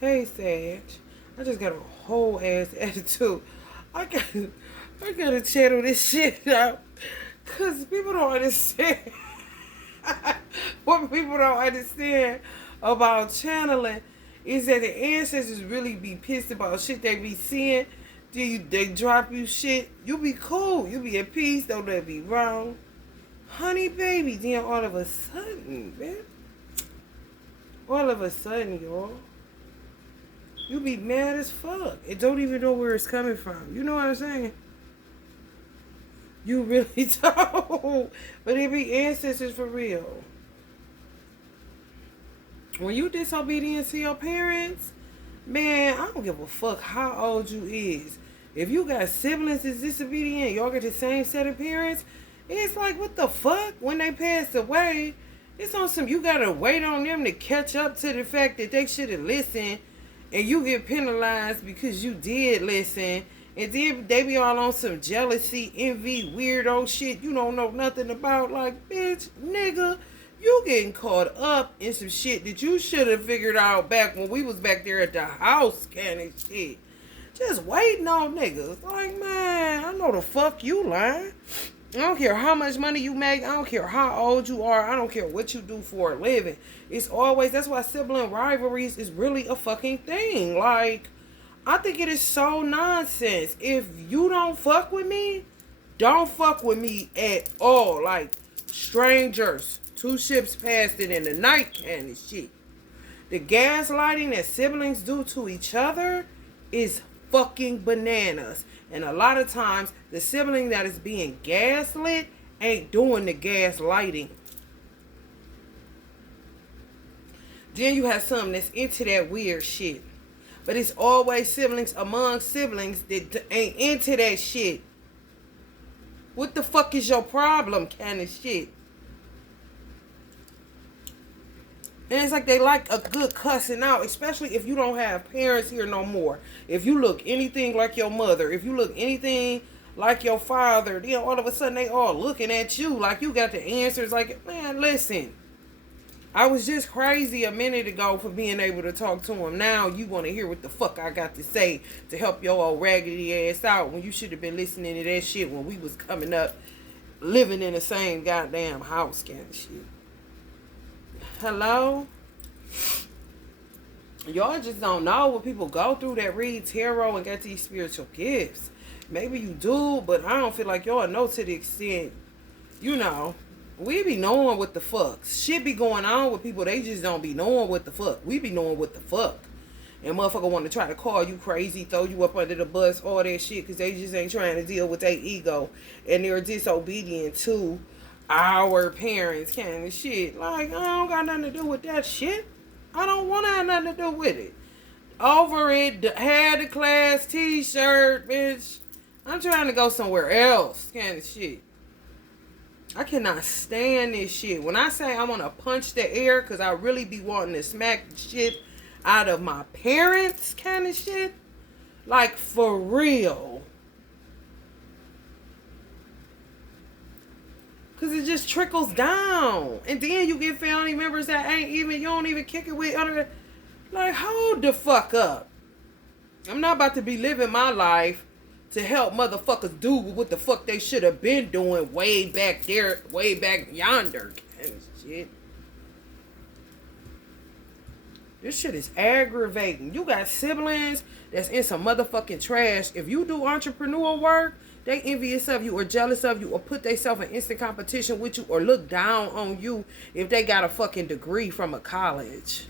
Hey, Sag. I just got a whole ass attitude. I got I gotta channel this shit out. Cause people don't understand. What people don't understand about channeling is that the ancestors really be pissed about shit they be seeing. They drop you shit. You be cool. You be at peace. Don't let me be wrong. Honey baby, then all of a sudden, man. All of a sudden, y'all. You be mad as fuck and don't even know where it's coming from. You know what I'm saying? You really don't. But it be ancestors for real. When you disobedient to your parents, man, I don't give a fuck how old you is. If you got siblings that's disobedient, y'all get the same set of parents, it's like, what the fuck? When they pass away, it's on some, you gotta wait on them to catch up to the fact that they should have listened, and you get penalized because you did listen, and then they be all on some jealousy, envy, weirdo shit you don't know nothing about. Like, bitch, nigga, you getting caught up in some shit that you should have figured out back when we was back there at the house kind of shit. Just waiting on niggas. Like, man, I know the fuck you lying. I don't care how much money you make. I don't care how old you are. I don't care what you do for a living. It's always, that's why sibling rivalries is really a fucking thing. Like, I think it is so nonsense. If you don't fuck with me, don't fuck with me at all. Like, strangers. 2 ships passed it in the night kind of shit. The gaslighting that siblings do to each other is fucking bananas. And a lot of times, the sibling that is being gaslit ain't doing the gaslighting. Then you have something that's into that weird shit. But it's always siblings among siblings that ain't into that shit. What the fuck is your problem kind of shit? And it's like they like a good cussing out, especially if you don't have parents here no more. If you look anything like your mother, if you look anything like your father, then all of a sudden they all looking at you like you got the answers. Like, man, listen, I was just crazy a minute ago for being able to talk to him. Now you want to hear what the fuck I got to say to help your old raggedy ass out when you should have been listening to that shit when we was coming up, living in the same goddamn house kind of shit. Hello? Y'all just don't know what people go through that read tarot and get these spiritual gifts. Maybe you do, but I don't feel like y'all know to the extent, you know, we be knowing what the fuck. Shit be going on with people, they just don't be knowing what the fuck. We be knowing what the fuck. And motherfucker want to try to call you crazy, throw you up under the bus, all that shit, because they just ain't trying to deal with their ego. And they're disobedient to our parents kind of shit. Like, I don't got nothing to do with that shit. I don't want to have nothing to do with it. Over it, had the class t-shirt, bitch. I'm trying to go somewhere else kind of shit. I cannot stand this shit. When I say I want to punch the air because I really be wanting to smack the shit out of my parents kind of shit. Like, for real. Because it just trickles down. And then you get family members that ain't even, you don't even kick it with under. Like, hold the fuck up. I'm not about to be living my life to help motherfuckers do what the fuck they should have been doing way back there, way back yonder kind of shit. This shit is aggravating. You got siblings that's in some motherfucking trash. If you do entrepreneurial work, they envious of you or jealous of you or put themselves in instant competition with you or look down on you if they got a fucking degree from a college.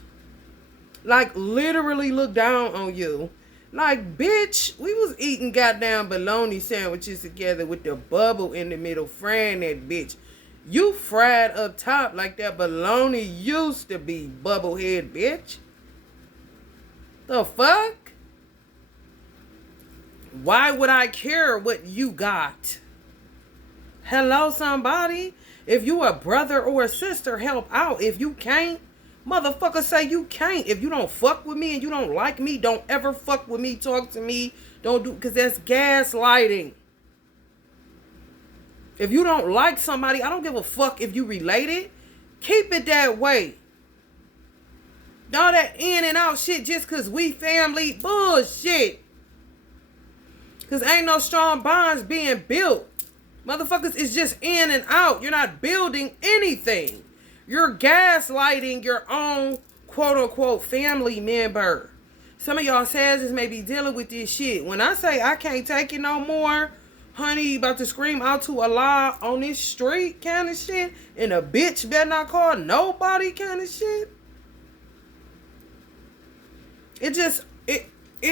Like, literally look down on you. Like, bitch, we was eating goddamn bologna sandwiches together with the bubble in the middle, frying that bitch. You fried up top like that bologna used to be, bubblehead bitch. The fuck? Why would I care what you got? Hello, somebody? If you a brother or a sister, help out. If you can't, motherfucker, say you can't. If you don't fuck with me and you don't like me, don't ever fuck with me, talk to me. Don't do, because that's gaslighting. If you don't like somebody, I don't give a fuck if you related. Keep it that way. All that in and out shit just cause we family, bullshit. Cause ain't no strong bonds being built. Motherfuckers is just in and out. You're not building anything. You're gaslighting your own quote unquote family member. Some of y'all Sagittarius may be dealing with this shit. When I say I can't take it no more, honey, about to scream out to Allah on this street kind of shit, and a bitch better not call nobody kind of shit. It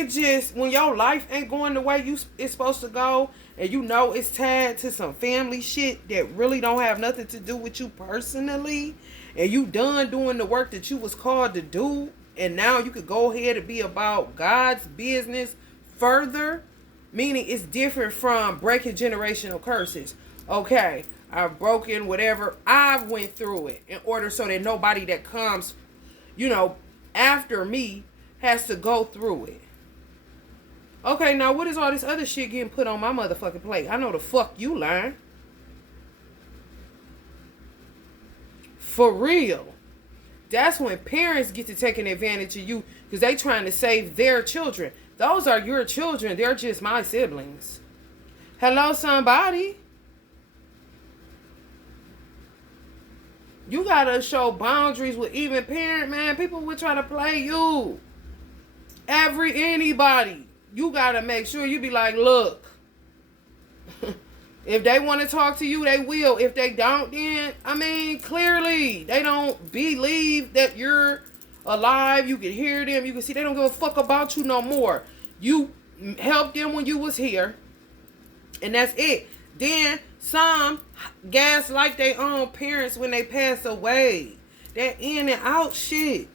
just, when your life ain't going the way it's supposed to go, and you know it's tied to some family shit that really don't have nothing to do with you personally, and you done doing the work that you was called to do, and now you could go ahead and be about God's business further, meaning it's different from breaking generational curses. Okay, I've broken whatever, I've went through it in order so that nobody that comes, after me has to go through it. Okay, now what is all this other shit getting put on my motherfucking plate? I know the fuck you lying. For real. That's when parents get to taking advantage of you because they trying to save their children. Those are your children. They're just my siblings. Hello, somebody. You gotta show boundaries with even parent, man. People will try to play you. Anybody. You gotta make sure you be like, look. If they want to talk to you, they will. If they don't, then, clearly, they don't believe that you're alive. You can hear them. You can see they don't give a fuck about you no more. You helped them when you was here. And that's it. Then, some gaslight their own parents when they pass away. That in and out shit.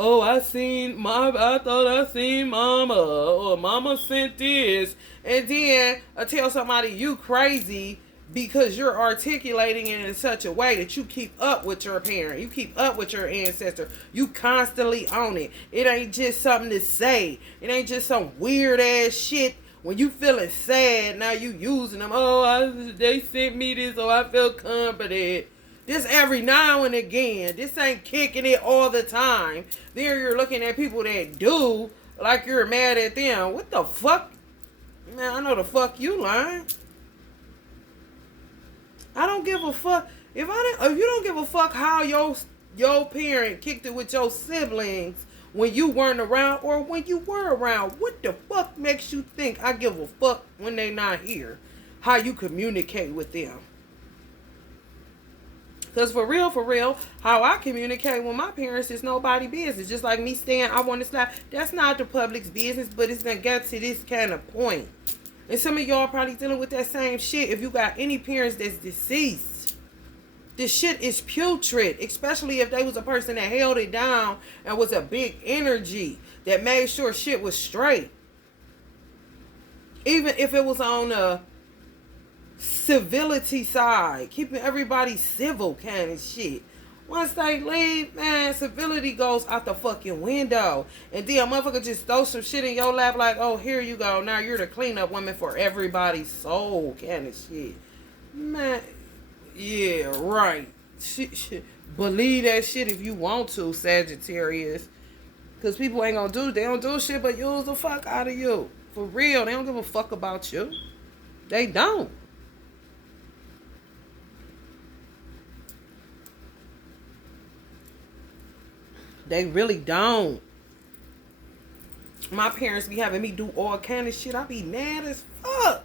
Oh, I thought I seen mama, or mama sent this. And then I tell somebody you crazy because you're articulating it in such a way that you keep up with your parent. You keep up with your ancestor. You constantly own it. It ain't just something to say. It ain't just some weird ass shit. When you feeling sad, now you using them. Oh, they sent me this, so I feel confident. This every now and again. This ain't kicking it all the time. Then you're looking at people that do like you're mad at them. What the fuck? Man, I know the fuck you lying. I don't give a fuck. If you don't give a fuck how your parent kicked it with your siblings when you weren't around or when you were around, what the fuck makes you think I give a fuck when they not here? How you communicate with them? Because for real, how I communicate with my parents is nobody business. Just like me saying I want to slide. That's not the public's business, but it's going to get to this kind of point. And some of y'all probably dealing with that same shit. If you got any parents that's deceased, this shit is putrid. Especially if they was a person that held it down and was a big energy that made sure shit was straight. Even if it was on a civility side, keeping everybody civil kind of shit. Once they leave, man, civility goes out the fucking window. And then a motherfucker just throw some shit in your lap like, oh, here you go. Now you're the cleanup woman for everybody's soul kind of shit. Man, yeah, right. Shit. Believe that shit if you want to, Sagittarius. Because people ain't gonna they don't do shit but use the fuck out of you. For real, they don't give a fuck about you. They don't. They really don't. My parents be having me do all kind of shit. I be mad as fuck.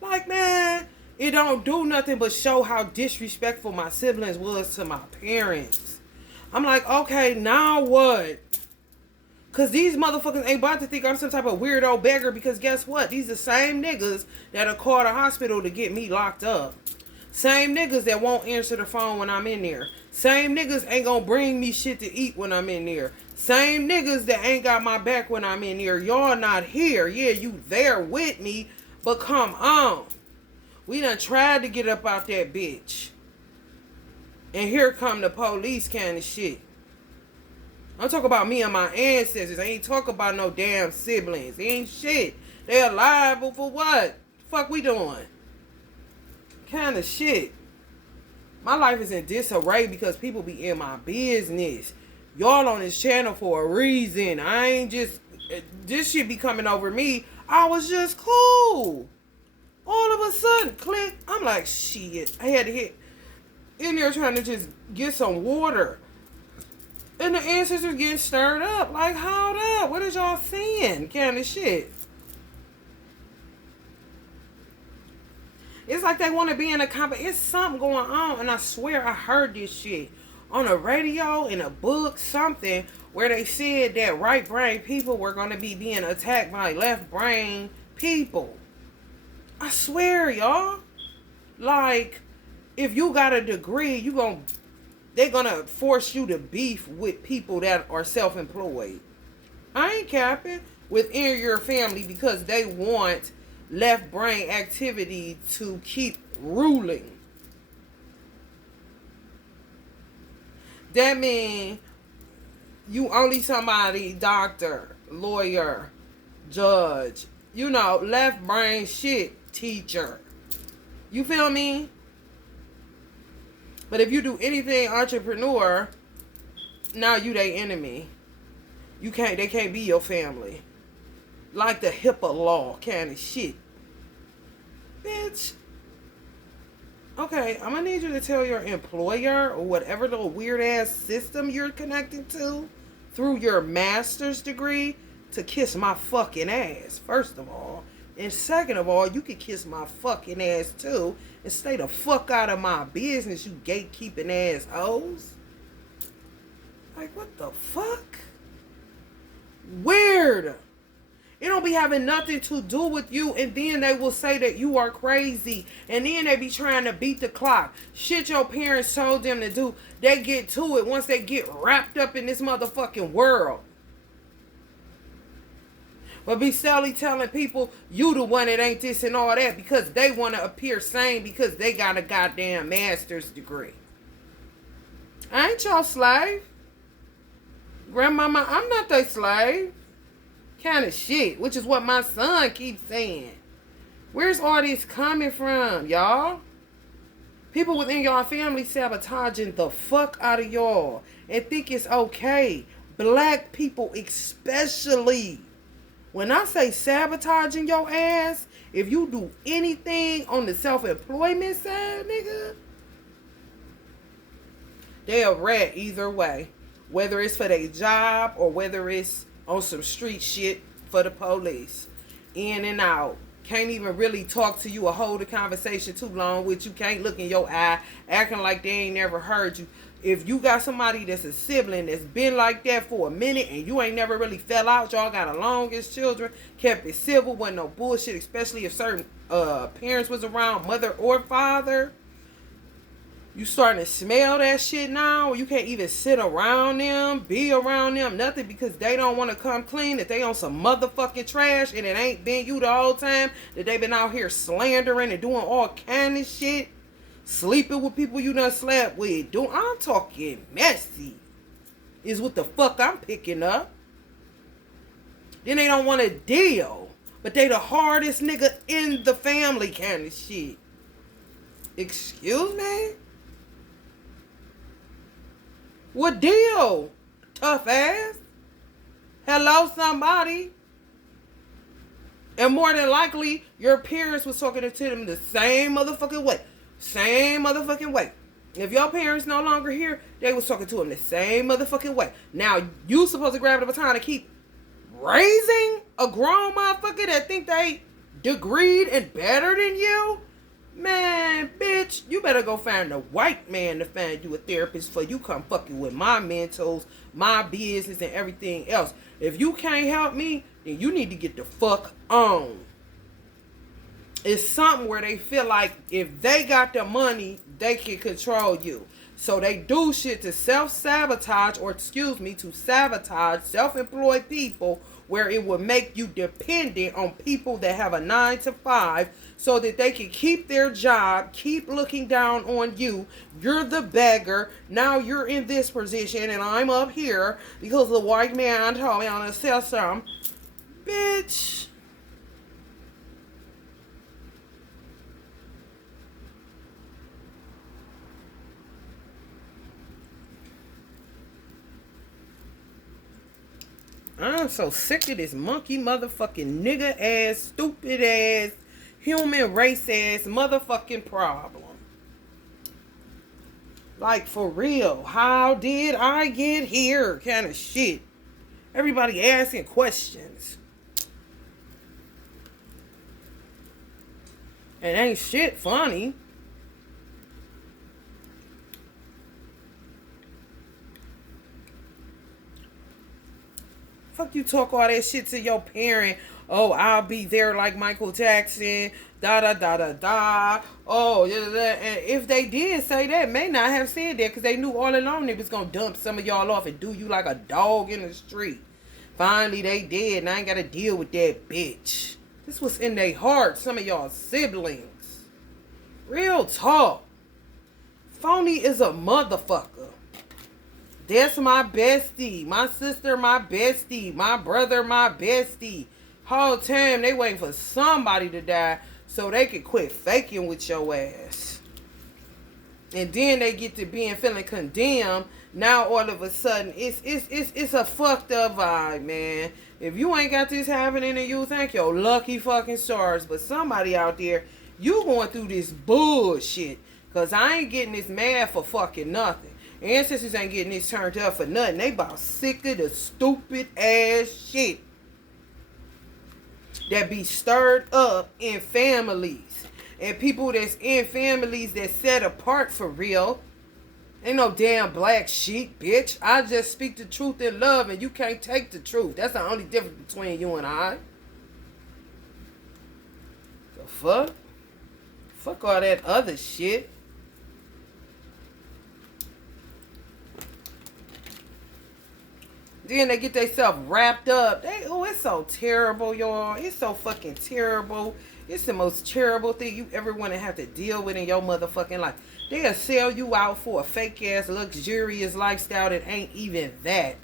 Like, man, it don't do nothing but show how disrespectful my siblings was to my parents. I'm like, okay, now what? Because these motherfuckers ain't about to think I'm some type of weirdo beggar because guess what? These the same niggas that'll call the hospital to get me locked up. Same niggas that won't answer the phone when I'm in there. Same niggas ain't gonna bring me shit to eat when I'm in there. Same niggas that ain't got my back when I'm in there. Y'all not here. Yeah, you there with me, but come on. We done tried to get up out that bitch. And here come the police kind of shit. I'm talking about me and my ancestors. I ain't talking about no damn siblings. They ain't shit. They alive, but for what? The fuck we doing? Kind of shit. My life is in disarray because people be in my business. Y'all on this channel for a reason. I ain't just, this shit be coming over me. I was just cool. All of a sudden, click. I'm like, shit. I had to hit in there trying to just get some water. And the ancestors getting stirred up. Like, hold up. What is y'all saying? Kind of shit. It's like they want to be in a company. It's something going on. And I swear I heard this shit on a radio, in a book, something, where they said that right brain people were going to be being attacked by left brain people. I swear, y'all. Like, if you got a degree, they're gonna force you to beef with people that are self-employed. I ain't capping. Within your family, because they want left brain activity to keep ruling. That means you only somebody, doctor, lawyer, judge, left brain shit, teacher. You feel me? But if you do anything entrepreneur, now you their enemy. They can't be your family. Like the HIPAA law kind of shit. Bitch. Okay, I'm gonna need you to tell your employer or whatever little weird ass system you're connected to through your master's degree to kiss my fucking ass, first of all. And second of all, you can kiss my fucking ass too and stay the fuck out of my business, you gatekeeping assholes. Like, what the fuck? Weird. It don't be having nothing to do with you, and then they will say that you are crazy, and then they be trying to beat the clock. Shit your parents told them to do, they get to it once they get wrapped up in this motherfucking world. But be silly telling people you the one that ain't this and all that because they want to appear sane because they got a goddamn master's degree. I ain't your slave. Grandmama, I'm not their slave. Kind of shit, which is what my son keeps saying. Where's all this coming from, y'all? People within y'all family sabotaging the fuck out of y'all and think it's okay. Black people especially. When I say sabotaging your ass, if you do anything on the self-employment side, nigga, they a rat either way. Whether it's for their job or whether it's on some street shit for the police. In and out. Can't even really talk to you or hold a conversation too long with you. Can't look in your eye acting like they ain't never heard you. If you got somebody that's a sibling that's been like that for a minute and you ain't never really fell out, y'all got along as children, kept it civil, wasn't no bullshit, especially if certain parents was around, mother or father. You starting to smell that shit now. You can't even sit around them, be around them, nothing, because they don't want to come clean, that they on some motherfucking trash and it ain't been you the whole time, that they been out here slandering and doing all kind of shit. Sleeping with people you done slept with. I'm talking messy. Is what the fuck I'm picking up. Then they don't want to deal. But they the hardest nigga in the family kind of shit. Excuse me? What deal? Tough ass? Hello, somebody? And more than likely, your parents was talking to them the same motherfucking way. Same motherfucking way. If your parents no longer here, they was talking to them the same motherfucking way. Now, you supposed to grab the baton and keep raising a grown motherfucker that think they degreed and better than you? Man, bitch, you better go find a white man to find you a therapist for you come fucking with my mentals, my business, and everything else. If you can't help me, then you need to get the fuck on. It's something where they feel like if they got the money, they can control you. So they do shit to self-sabotage, or to sabotage self-employed people where it will make you dependent on people that have a 9-to-5 so that they can keep their job, keep looking down on you. You're the beggar. Now you're in this position and I'm up here because the white man told me I'm gonna sell some. Bitch. I'm so sick of this monkey motherfucking nigga ass, stupid ass, human race ass motherfucking problem. Like, for real, how did I get here kind of shit. Everybody asking questions. And ain't shit funny. Fuck you talk all that shit to your parent. Oh, I'll be there like Michael Jackson. Da da da da da. Oh, and if they did say that, may not have said that because they knew all along they was gonna dump some of y'all off and do you like a dog in the street. Finally, they did, and I ain't gotta deal with that bitch. This was in their heart. Some of y'all siblings. Real talk. Phony is a motherfucker. That's my bestie. My sister, my bestie. My brother, my bestie. Whole time they waiting for somebody to die so they can quit faking with your ass. And then they get to being feeling condemned. Now all of a sudden it's a fucked up vibe, man. If you ain't got this happening to you, thank your lucky fucking stars. But somebody out there, you going through this bullshit. Cause I ain't getting this mad for fucking nothing. Ancestors ain't getting this turned up for nothing. They about sick of the stupid ass shit that be stirred up in families. And people that's in families that's set apart for real. Ain't no damn black sheep, bitch. I just speak the truth in love and you can't take the truth. That's the only difference between you and I. The fuck? Fuck all that other shit. Then they get themselves wrapped up. It's so terrible, y'all. It's so fucking terrible. It's the most terrible thing you ever want to have to deal with in your motherfucking life. They'll sell you out for a fake-ass, luxurious lifestyle that ain't even that.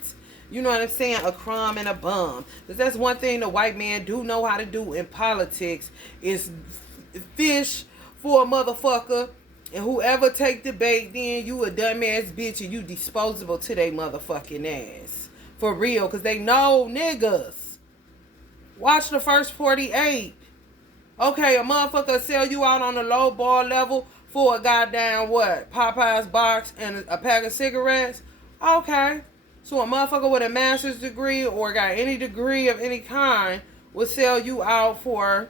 You know what I'm saying? A crumb and a bum. Because that's one thing the white man do know how to do in politics is fish for a motherfucker. And whoever take the bait, then you a dumbass bitch and you disposable to they motherfucking ass. For real, because they know niggas. Watch the first 48. Okay, a motherfucker sell you out on the low ball level for a goddamn what? Popeye's box and a pack of cigarettes? Okay. So a motherfucker with a master's degree or got any degree of any kind will sell you out for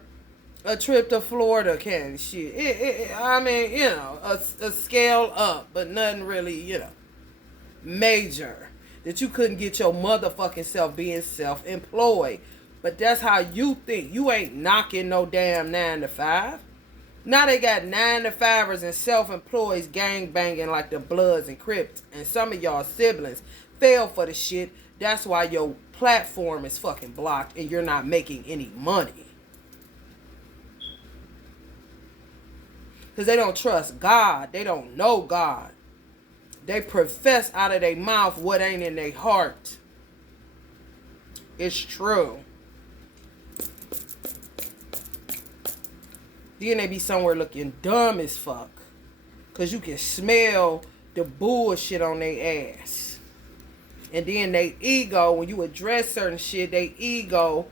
a trip to Florida kind of shit. I mean, you know, a scale up, but nothing really, you know, major. That you couldn't get your motherfucking self being self-employed. But that's how you think. You ain't knocking no damn 9 to 5. Now they got 9 to 5ers and self-employed gang banging like the Bloods and Crips. And some of y'all siblings fell for the shit. That's why your platform is fucking blocked and you're not making any money. Because they don't trust God. They don't know God. They profess out of their mouth what ain't in their heart. It's true. Then they be somewhere looking dumb as fuck. Because you can smell the bullshit on their ass. And then they ego, when you address certain shit, they ego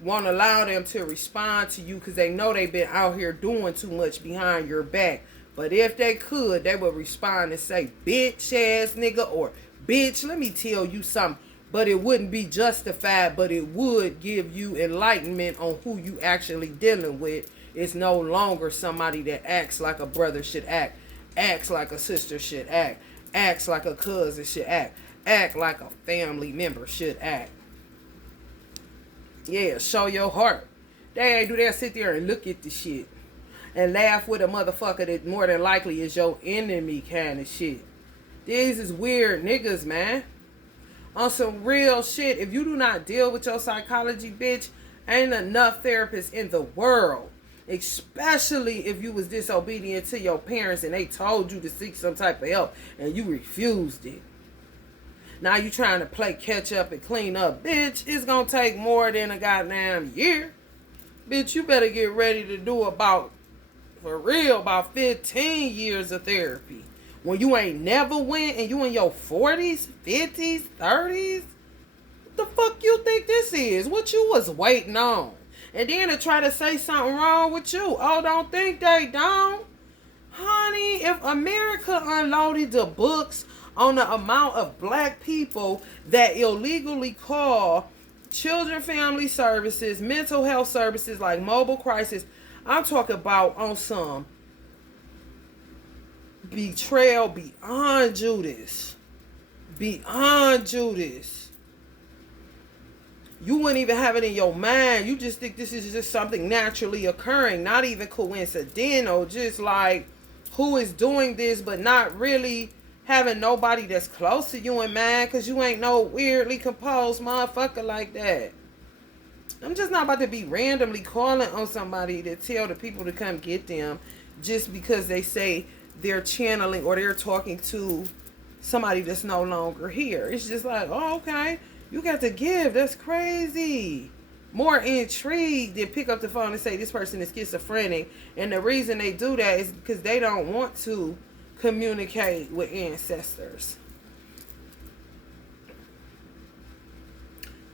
won't allow them to respond to you because they know they've been out here doing too much behind your back. But if they could, they would respond and say, bitch ass nigga, or bitch, let me tell you something. But it wouldn't be justified, but it would give you enlightenment on who you actually dealing with. It's no longer somebody that acts like a brother should act, acts like a sister should act, acts like a cousin should act like a family member should act. Yeah, show your heart. They ain't do that, sit there and look at the shit. And laugh with a motherfucker that more than likely is your enemy kind of shit. These is weird niggas, man. On some real shit, if you do not deal with your psychology, bitch, ain't enough therapists in the world. Especially if you was disobedient to your parents and they told you to seek some type of help and you refused it. Now you trying to play catch up and clean up. Bitch, it's gonna take more than a goddamn year. Bitch, you better get ready to do about 15 years of therapy. When you ain't never went and you in your 40s, 50s, 30s. The fuck you think this is? What you was waiting on? And then to try to say something wrong with you. Oh, don't think they don't. Honey, if America unloaded the books on the amount of black people that illegally call children family services, mental health services like mobile crisis, I'm talking about on some betrayal beyond Judas. Beyond Judas. You wouldn't even have it in your mind. You just think this is just something naturally occurring, not even coincidental, just like who is doing this, but not really having nobody that's close to you in mind, because you ain't no weirdly composed motherfucker like that. I'm just not about to be randomly calling on somebody to tell the people to come get them just because they say they're channeling or they're talking to somebody that's no longer here. It's just like, oh, okay, you got to give. That's crazy. More intrigued than pick up the phone and say this person is schizophrenic. And the reason they do that is because they don't want to communicate with ancestors.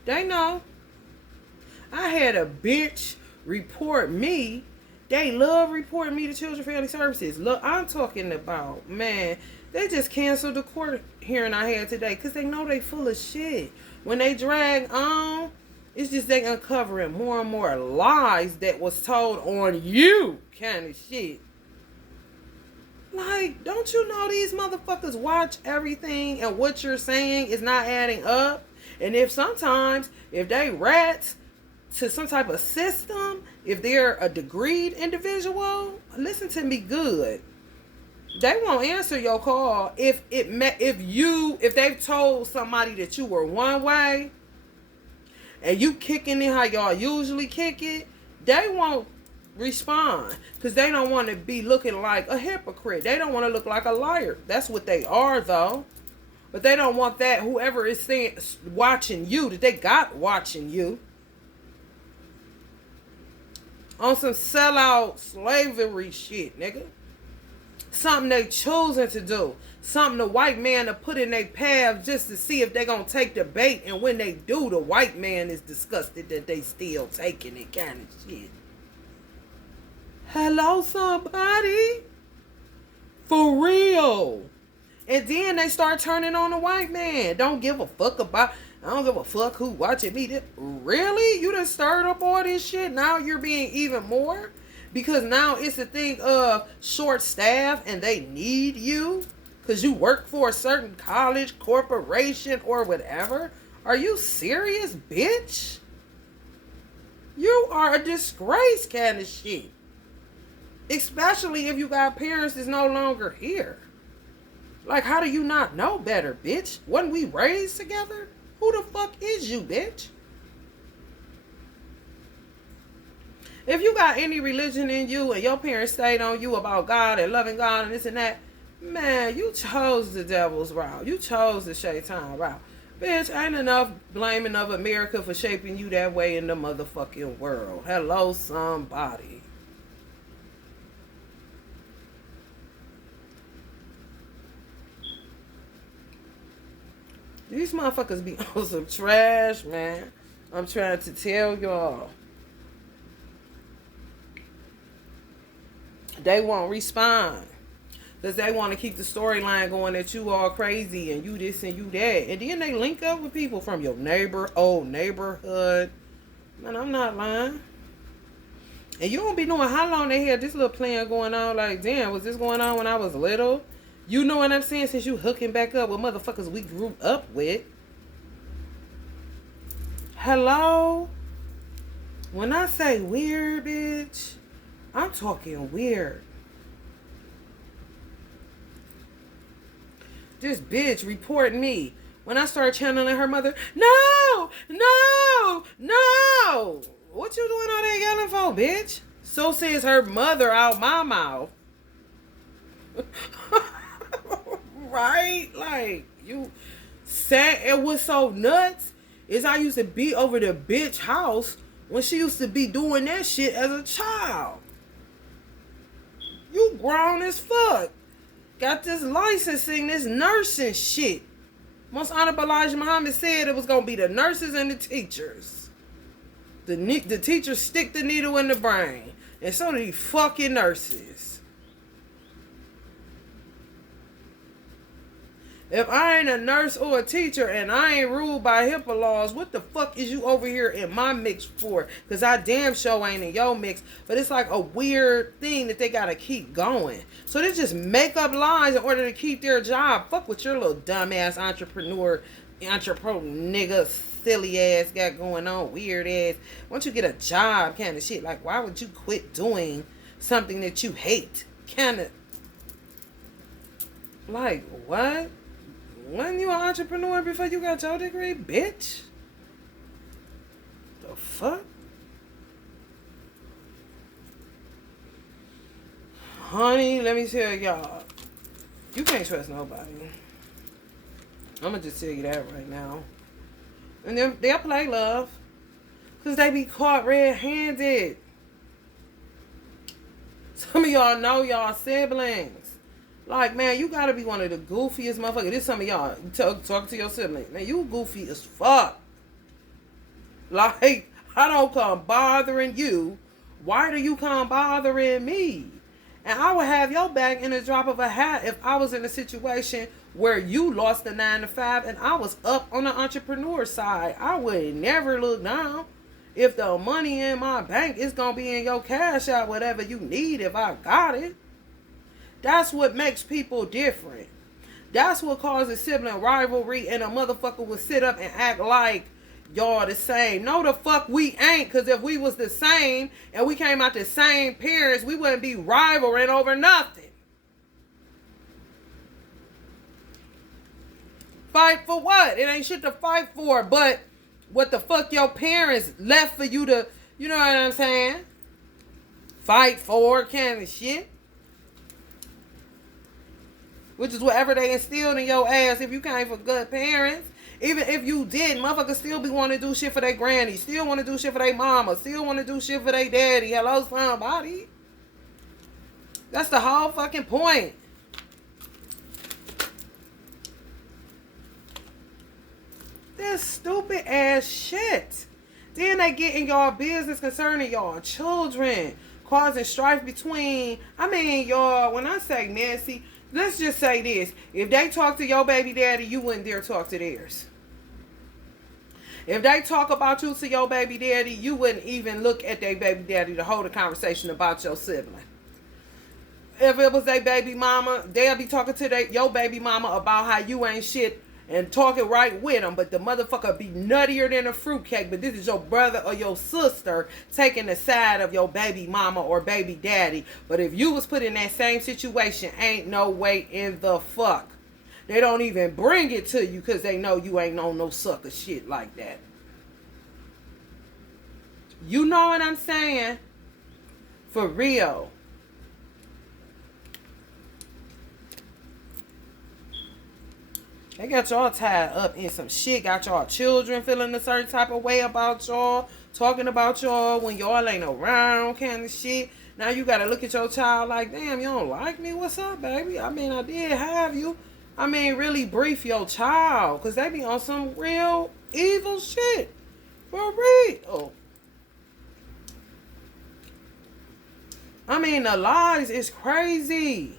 They know. I had a bitch report me. They love reporting me to Children Family Services. Look, I'm talking about, man, they just canceled the court hearing I had today because they know they full of shit. When they drag on, it's just they uncovering more and more lies that was told on you kind of shit. Like, don't you know these motherfuckers watch everything and what you're saying is not adding up? And if sometimes, if they rats to some type of system, if they're a degreed individual, listen to me good. They won't answer your call if they've told somebody that you were one way and you kicking it how y'all usually kick it. They won't respond because they don't want to be looking like a hypocrite. They don't want to look like a liar. That's what they are, though. But they don't want that whoever is saying watching you, that they got watching you on some sellout slavery shit, nigga. Something they choosing to do. Something the white man to put in their path just to see if they gonna take the bait. And when they do, the white man is disgusted that they still taking it kind of shit. Hello, somebody. For real. And then they start turning on the white man. Don't give a fuck about... I don't give a fuck who watching me. Really? You done stirred up all this shit? Now you're being even more? Because now it's a thing of short staff and they need you? Because you work for a certain college, corporation, or whatever? Are you serious, bitch? You are a disgrace kind of shit. Especially if you got parents that's no longer here. Like, how do you not know better, bitch? Wasn't we raised together? Who the fuck is you, bitch? If you got any religion in you and your parents stayed on you about God and loving God and this and that, man, you chose the devil's route. You chose the shaitan route. Bitch, ain't enough blaming of America for shaping you that way in the motherfucking world. Hello, somebody. These motherfuckers be on some trash, man. I'm trying to tell y'all. They won't respond. Because they want to keep the storyline going that you all crazy and you this and you that. And then they link up with people from your old neighborhood. Man, I'm not lying. And you don't be knowing how long they had this little plan going on. Like, damn, was this going on when I was little? You know what I'm saying? Since you hooking back up with motherfuckers we grew up with. Hello? When I say weird, bitch, I'm talking weird. This bitch reporting me. When I started channeling her mother, no! What you doing all that yelling for, bitch? So says her mother out my mouth. Right? Like, you said it was so nuts. Is I used to be over the bitch house when she used to be doing that shit as a child. You grown as fuck. Got this licensing, this nursing shit. Most Honorable Elijah Muhammad said it was going to be the nurses and the teachers. The teachers stick the needle in the brain. And so do these fucking nurses. If I ain't a nurse or a teacher and I ain't ruled by HIPAA laws, what the fuck is you over here in my mix for? Because I damn sure ain't in your mix. But it's like a weird thing that they got to keep going. So they just make up lies in order to keep their job. Fuck what your little dumbass entrepreneur nigga, silly ass got going on. Weird ass. Once you get a job kind of shit. Like, why would you quit doing something that you hate? Kind of. Like, what? Wasn't you an entrepreneur before you got your degree, bitch? The fuck? Honey, let me tell y'all. You can't trust nobody. I'm gonna just tell you that right now. And then they'll play love. Because they be caught red-handed. Some of y'all know y'all siblings. Like, man, you gotta be one of the goofiest motherfuckers. This some of y'all talk to your sibling. Man, you goofy as fuck. Like, I don't come bothering you. Why do you come bothering me? And I would have your back in the drop of a hat if I was in a situation where you lost the 9 to 5 and I was up on the entrepreneur side. I would never look down. If the money in my bank is gonna be in your cash out, whatever you need, if I got it. That's what makes people different. That's what causes sibling rivalry, and a motherfucker will sit up and act like y'all the same. No, the fuck we ain't, because if we was the same and we came out the same parents, we wouldn't be rivaling over nothing. Fight for what? It ain't shit to fight for, but what the fuck your parents left for you to, you know what I'm saying? Fight for kind of shit. Which is whatever they instilled in your ass if you came for good parents. Even if you didn't, motherfuckers still be wanting to do shit for their granny. Still want to do shit for their mama. Still want to do shit for their daddy. Hello, somebody. That's the whole fucking point. This stupid ass shit. Then they get in y'all business concerning y'all children. Causing strife between, y'all, when I say messy, let's just say this. If they talk to your baby daddy, you wouldn't dare talk to theirs. If they talk about you to your baby daddy, you wouldn't even look at their baby daddy to hold a conversation about your sibling. If it was their baby mama, they'll be talking to your baby mama about how you ain't shit and talking right with them. But the motherfucker be nuttier than a fruitcake. But this is your brother or your sister taking the side of your baby mama or baby daddy. But if you was put in that same situation, ain't no way in the fuck. They don't even bring it to you because they know you ain't on no sucker shit like that. You know what I'm saying? For real. They got y'all tied up in some shit. Got y'all children feeling a certain type of way about y'all. Talking about y'all when y'all ain't around kind of shit. Now you got to look at your child like, damn, you don't like me? What's up, baby? I did have you. Really brief your child. Because they be on some real evil shit. For real. The lies is crazy.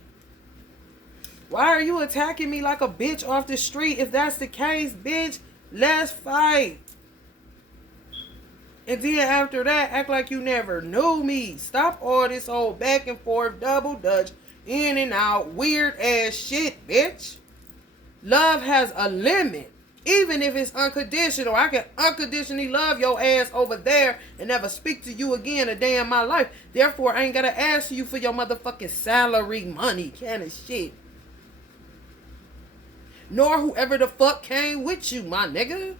Why are you attacking me like a bitch off the street? If that's the case, bitch, let's fight. And then after that, act like you never knew me. Stop all this old back and forth, double dutch, in and out, weird ass shit, bitch. Love has a limit. Even if it's unconditional, I can unconditionally love your ass over there and never speak to you again a day in my life. Therefore, I ain't got to ask you for your motherfucking salary money kind of shit. Nor whoever the fuck came with you, my nigga.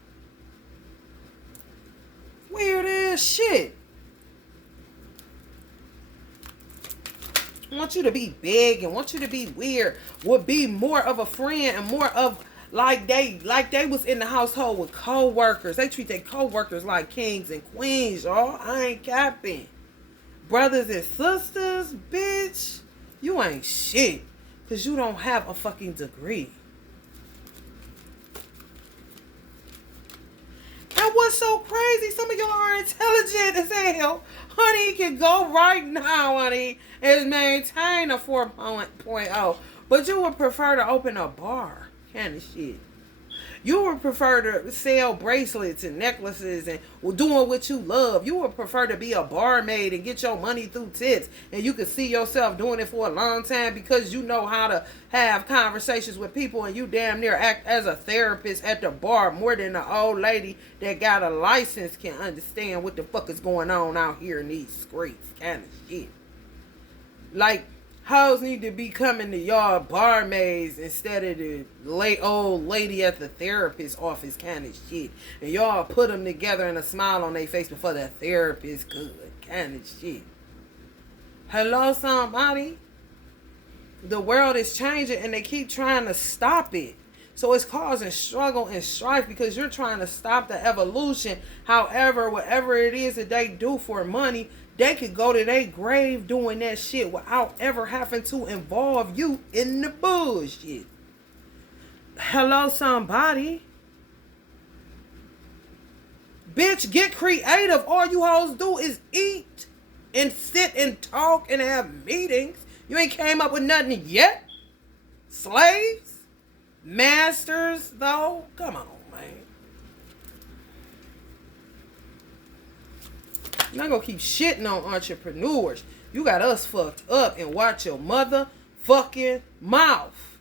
Weird ass shit. I want you to be big and want you to be weird. Would be more of a friend and more of like they was in the household with co-workers. They treat their co-workers like kings and queens, y'all. I ain't capping. Brothers and sisters, bitch. You ain't shit. Because you don't have a fucking degree. it's so crazy? Some of y'all are intelligent as hell. Honey, can go right now, honey, and maintain a 4.0. But you would prefer to open a bar kind of shit. You would prefer to sell bracelets and necklaces and doing what you love. You would prefer to be a barmaid and get your money through tips. And you could see yourself doing it for a long time because you know how to have conversations with people and you damn near act as a therapist at the bar more than the old lady that got a license can understand what the fuck is going on out here in these streets kind of shit. Like, hoes need to be coming to y'all barmaids instead of the old lady at the therapist's office kind of shit. And y'all put them together and a smile on their face before the therapist could kind of shit. Hello, somebody? The world is changing and they keep trying to stop it. So it's causing struggle and strife because you're trying to stop the evolution. However, whatever it is that they do for money, they could go to their grave doing that shit without ever having to involve you in the bullshit. Hello, somebody. Bitch, get creative. All you hoes do is eat and sit and talk and have meetings. You ain't came up with nothing yet. Slaves? Masters, though? Come on, man. You're not gonna keep shitting on entrepreneurs. You got us fucked up and watch your motherfucking mouth.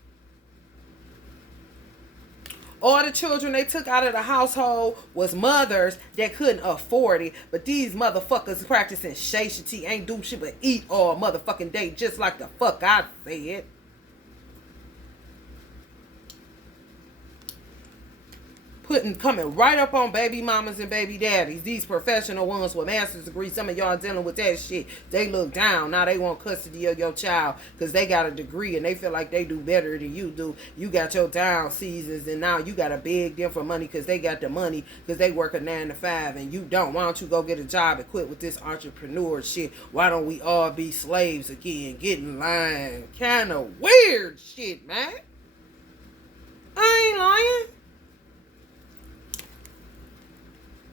All the children they took out of the household was mothers that couldn't afford it. But these motherfuckers practicing satiety ain't do shit but eat all motherfucking day just like the fuck I said. Coming right up on baby mamas and baby daddies. These professional ones with master's degrees. Some of y'all dealing with that shit. They look down. Now they want custody of your child because they got a degree and they feel like they do better than you do. You got your down seasons and now you got to beg them for money because they got the money because they work a 9 to 5 and you don't. Why don't you go get a job and quit with this entrepreneur shit? Why don't we all be slaves again? Get in line. Kind of weird shit, man. I ain't lying.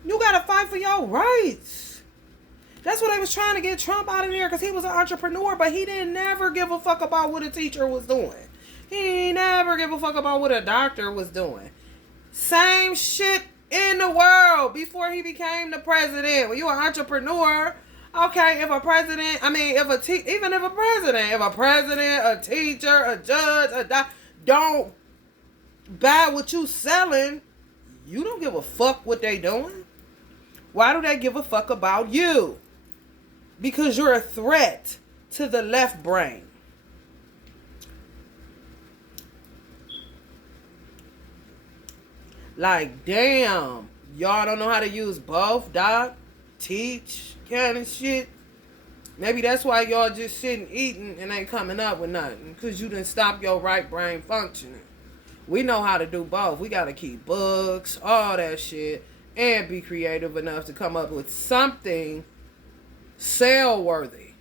You gotta fight for your rights. That's what they was trying to get Trump out of there because he was an entrepreneur, but he didn't never give a fuck about what a teacher was doing. He never give a fuck about what a doctor was doing. Same shit in the world before he became the president. When you an entrepreneur, okay, if a president, a teacher, a judge, don't buy what you selling, you don't give a fuck what they doing. Why do they give a fuck about you? Because you're a threat to the left brain. Like, damn, y'all don't know how to use both, doc, teach, kind of shit. Maybe that's why y'all just sitting eating and ain't coming up with nothing. Because you didn't stop your right brain functioning. We know how to do both. We got to keep books, all that shit, and be creative enough to come up with something sale-worthy.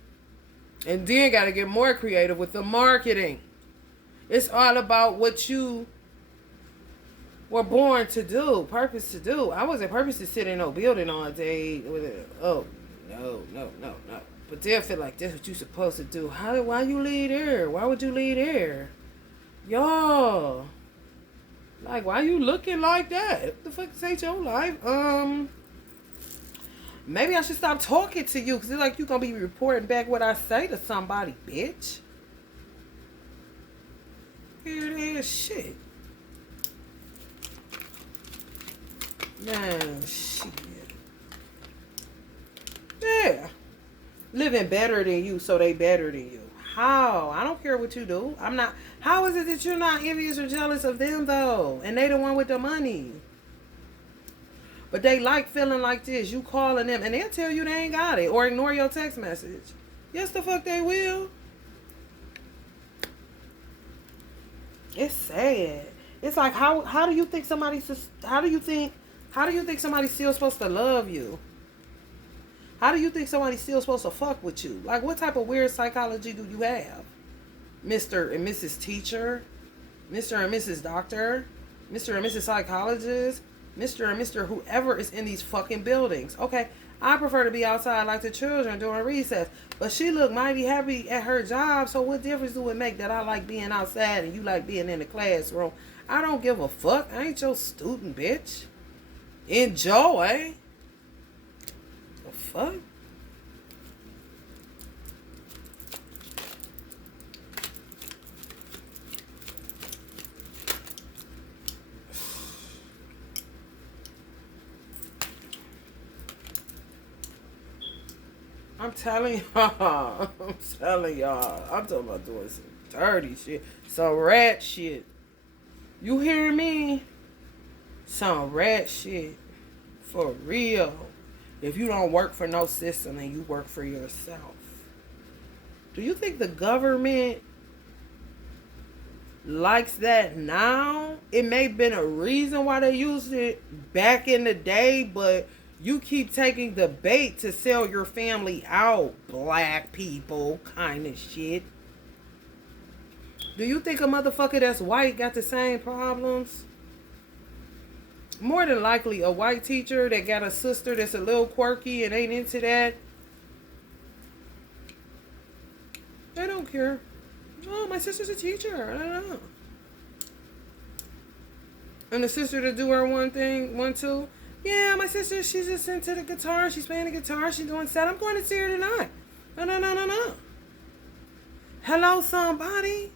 And then got to get more creative with the marketing. It's all about what you were born to do, purpose to do. I wasn't purpose to sit in no building all day with it. Oh, no. But they'll feel like that's what you supposed to do. Why you leave there? Why would you leave there? Y'all. Like, why you looking like that? What the fuck ain't your life? Maybe I should stop talking to you because it's like you gonna be reporting back what I say to somebody, bitch. Weird ass shit. Man, shit. Yeah. Living better than you, so they better than you. How? I don't care what you do. I'm not. How is it that you're not envious or jealous of them, though? And they the one with the money. But they like feeling like this. You calling them, and they'll tell you they ain't got it. Or ignore your text message. Yes, the fuck they will. It's sad. It's like, how do you think somebody's still supposed to love you? How do you think somebody's still supposed to fuck with you? Like, what type of weird psychology do you have? Mr. and Mrs. Teacher? Mr. and Mrs. Doctor? Mr. and Mrs. Psychologist? Mr. and Mr. whoever is in these fucking buildings. Okay, I prefer to be outside like the children during recess. But she looked mighty happy at her job, so what difference do it make that I like being outside and you like being in the classroom? I don't give a fuck. I ain't your student, bitch. Enjoy. The fuck? I'm telling y'all. I'm telling y'all. I'm talking about doing some dirty shit. Some rat shit. You hear me? Some rat shit. For real. If you don't work for no system and you work for yourself. Do you think the government likes that now? It may have been a reason why they used it back in the day, but you keep taking the bait to sell your family out, black people kind of shit. Do you think a motherfucker that's white got the same problems? More than likely, a white teacher that got a sister that's a little quirky and ain't into that, they don't care. Oh, my sister's a teacher. I don't know. And the sister to do her one too. Yeah, my sister, she's just into the guitar. She's playing the guitar. She's doing set. I'm going to see her tonight. No. Hello, somebody.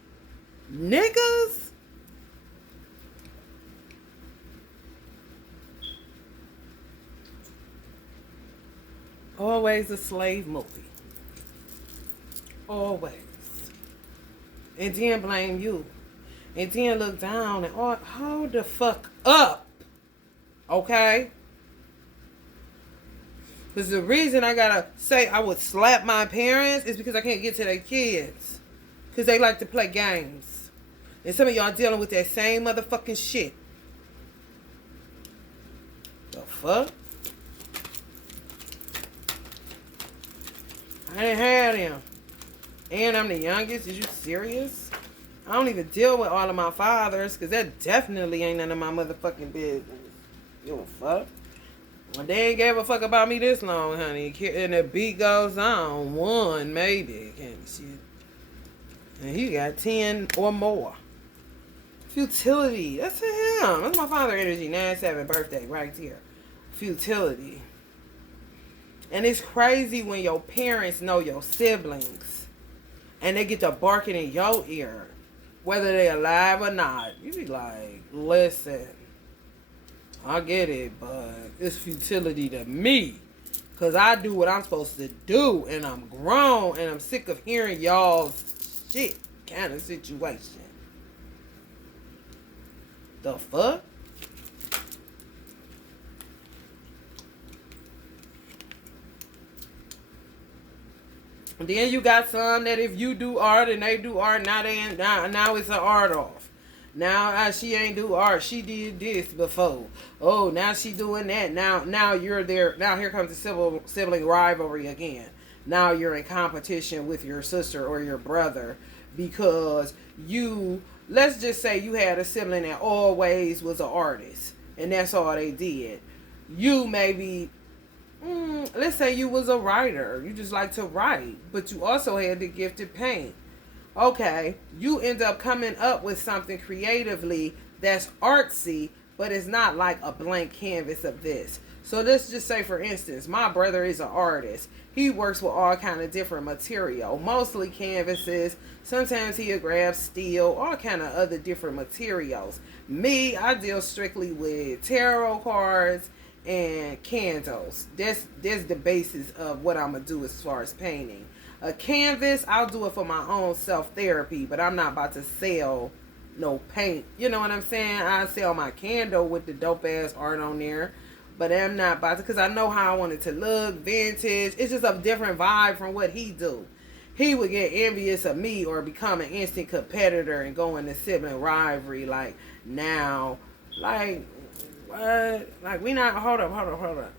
Niggas. Always a slave movie. Always. And then blame you. And then look down and hold the fuck up. Okay? Because the reason I gotta say I would slap my parents is because I can't get to their kids. Because they like to play games. And some of y'all dealing with that same motherfucking shit. The fuck? I didn't have them. And I'm the youngest. Is you serious? I don't even deal with all of my fathers. Because that definitely ain't none of my motherfucking business. You don't fuck. Well, they ain't gave a fuck about me this long, honey. And the beat goes on. One, maybe. Kind of shit. And he got 10 or more. Futility. That's him. That's my father energy. 9/7 birthday right here. Futility. And it's crazy when your parents know your siblings. And they get to barking in your ear. Whether they alive or not. You be like, listen. I get it, but it's futility to me. Because I do what I'm supposed to do. And I'm grown. And I'm sick of hearing y'all's shit kind of situation. The fuck? And then you got some that if you do art and they do art, now it's an art off. Now she ain't do art. She did this before. Oh, now she doing that. Now you're there. Now here comes the sibling rivalry again. Now you're in competition with your sister or your brother because let's just say you had a sibling that always was an artist and that's all they did. You maybe, let's say you was a writer. You just like to write, but you also had the gift to paint. Okay, you end up coming up with something creatively that's artsy, but it's not like a blank canvas of this. So let's just say, for instance, my brother is an artist. He works with all kind of different material, mostly canvases. Sometimes he'll grab steel, all kind of other different materials. Me, I deal strictly with tarot cards and candles. That's the basis of what I'm going to do as far as painting. A canvas, I'll do it for my own self-therapy, but I'm not about to sell no paint. You know what I'm saying? I sell my candle with the dope-ass art on there, but I'm not about to, because I know how I want it to look, vintage. It's just a different vibe from what he do. He would get envious of me or become an instant competitor and go into sibling rivalry. Like, now, like, what? Like, we not, hold up.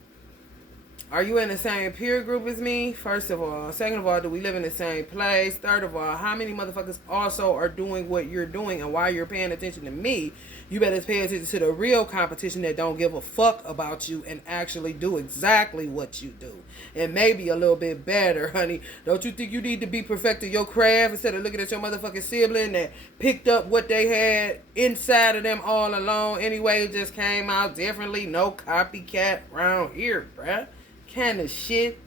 Are you in the same peer group as me? First of all. Second of all, do we live in the same place? Third of all, how many motherfuckers also are doing what you're doing? And while you're paying attention to me, you better pay attention to the real competition that don't give a fuck about you and actually do exactly what you do. And maybe a little bit better, honey. Don't you think you need to be perfecting your craft instead of looking at your motherfucking sibling that picked up what they had inside of them all along? Anyway, it just came out differently. No copycat around here, bruh. Kind of shit.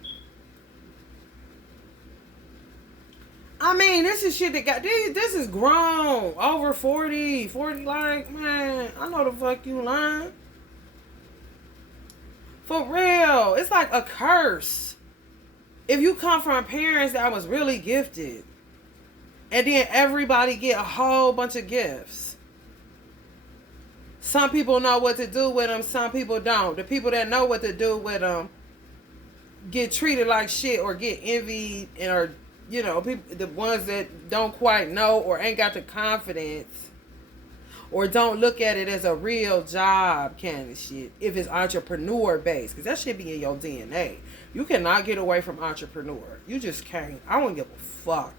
I mean, this is shit that got this is grown. Over 40, like, man, I know the fuck you lying. For real. It's like a curse. If you come from parents that was really gifted, and then everybody get a whole bunch of gifts. Some people know what to do with them, some people don't. The people that know what to do with them get treated like shit or get envied, and or you know, people, the ones that don't quite know or ain't got the confidence or don't look at it as a real job kind of shit. If it's entrepreneur based, because that shit be in your DNA. You cannot get away from entrepreneur. You just can't. I wouldn't give a fuck.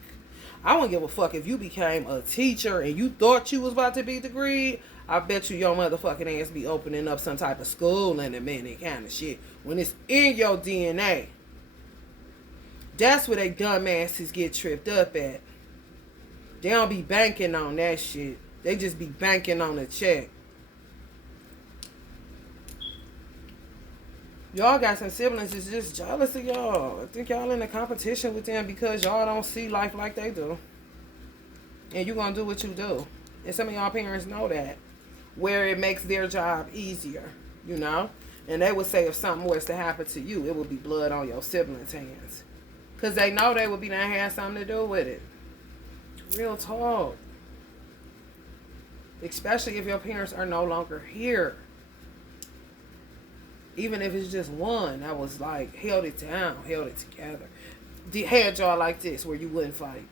I wouldn't give a fuck if you became a teacher and you thought you was about to be degreed. I bet you your motherfucking ass be opening up some type of school in a minute kind of shit. When it's in your DNA. That's where they dumbasses get tripped up at. They don't be banking on that shit. They just be banking on a check. Y'all got some siblings that's just jealous of y'all. I think y'all in a competition with them because y'all don't see life like they do. And you gonna do what you do. And some of y'all parents know that. Where it makes their job easier, you know? And they would say if something was to happen to you, it would be blood on your siblings' hands. Because they know they would be done have something to do with it. Real talk. Especially if your parents are no longer here. Even if it's just one that was like, held it down, held it together. Had y'all like this where you wouldn't fight.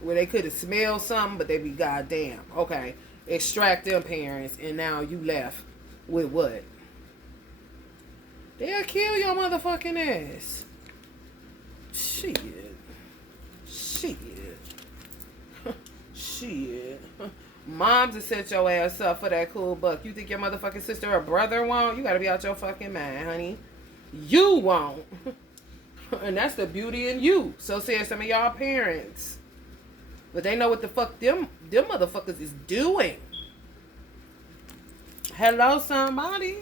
Where they could have smelled something, but they be goddamn. Okay, extract them parents, and now you left with what? They'll kill your motherfucking ass. Shit. Shit. Moms will set your ass up for that cool buck. You think your motherfucking sister or brother won't? You gotta be out your fucking mind, honey. You won't. And that's the beauty in you. So said some of y'all parents. But they know what the fuck them motherfuckers is doing. Hello, somebody.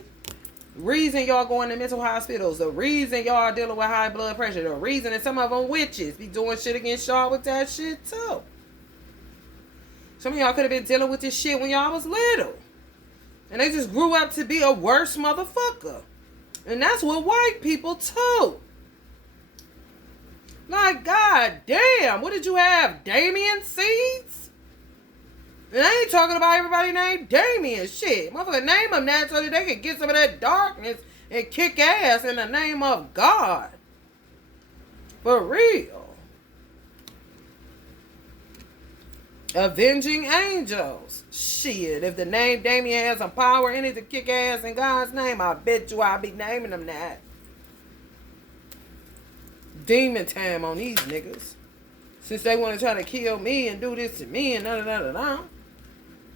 Reason y'all going to mental hospitals. The reason y'all dealing with high blood pressure. The reason that some of them witches be doing shit against y'all with that shit too. Some of y'all could have been dealing with this shit when y'all was little. And they just grew up to be a worse motherfucker. And that's with white people too. Like, god damn, what did you have? Damien seeds? And I ain't talking about everybody named Damien. Shit, motherfucker, name them that so that they can get some of that darkness and kick ass in the name of God. For real. Avenging angels. Shit, if the name Damien has some power in it to kick ass in God's name, I bet you I'll be naming them that. Demon time on these niggas. Since they want to try to kill me and do this to me and da-da-da-da-da.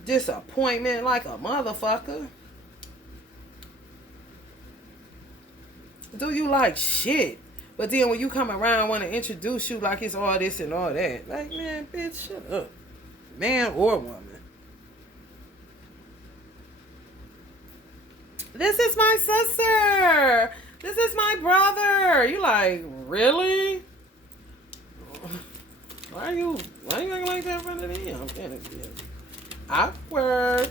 Disappointment like a motherfucker. Do you like shit? But then when you come around want to introduce you like it's all this and all that. Like, man, bitch, shut up. Man or woman. This is my sister. This is my brother. You like, really? Why you acting like that in front of them? Awkward.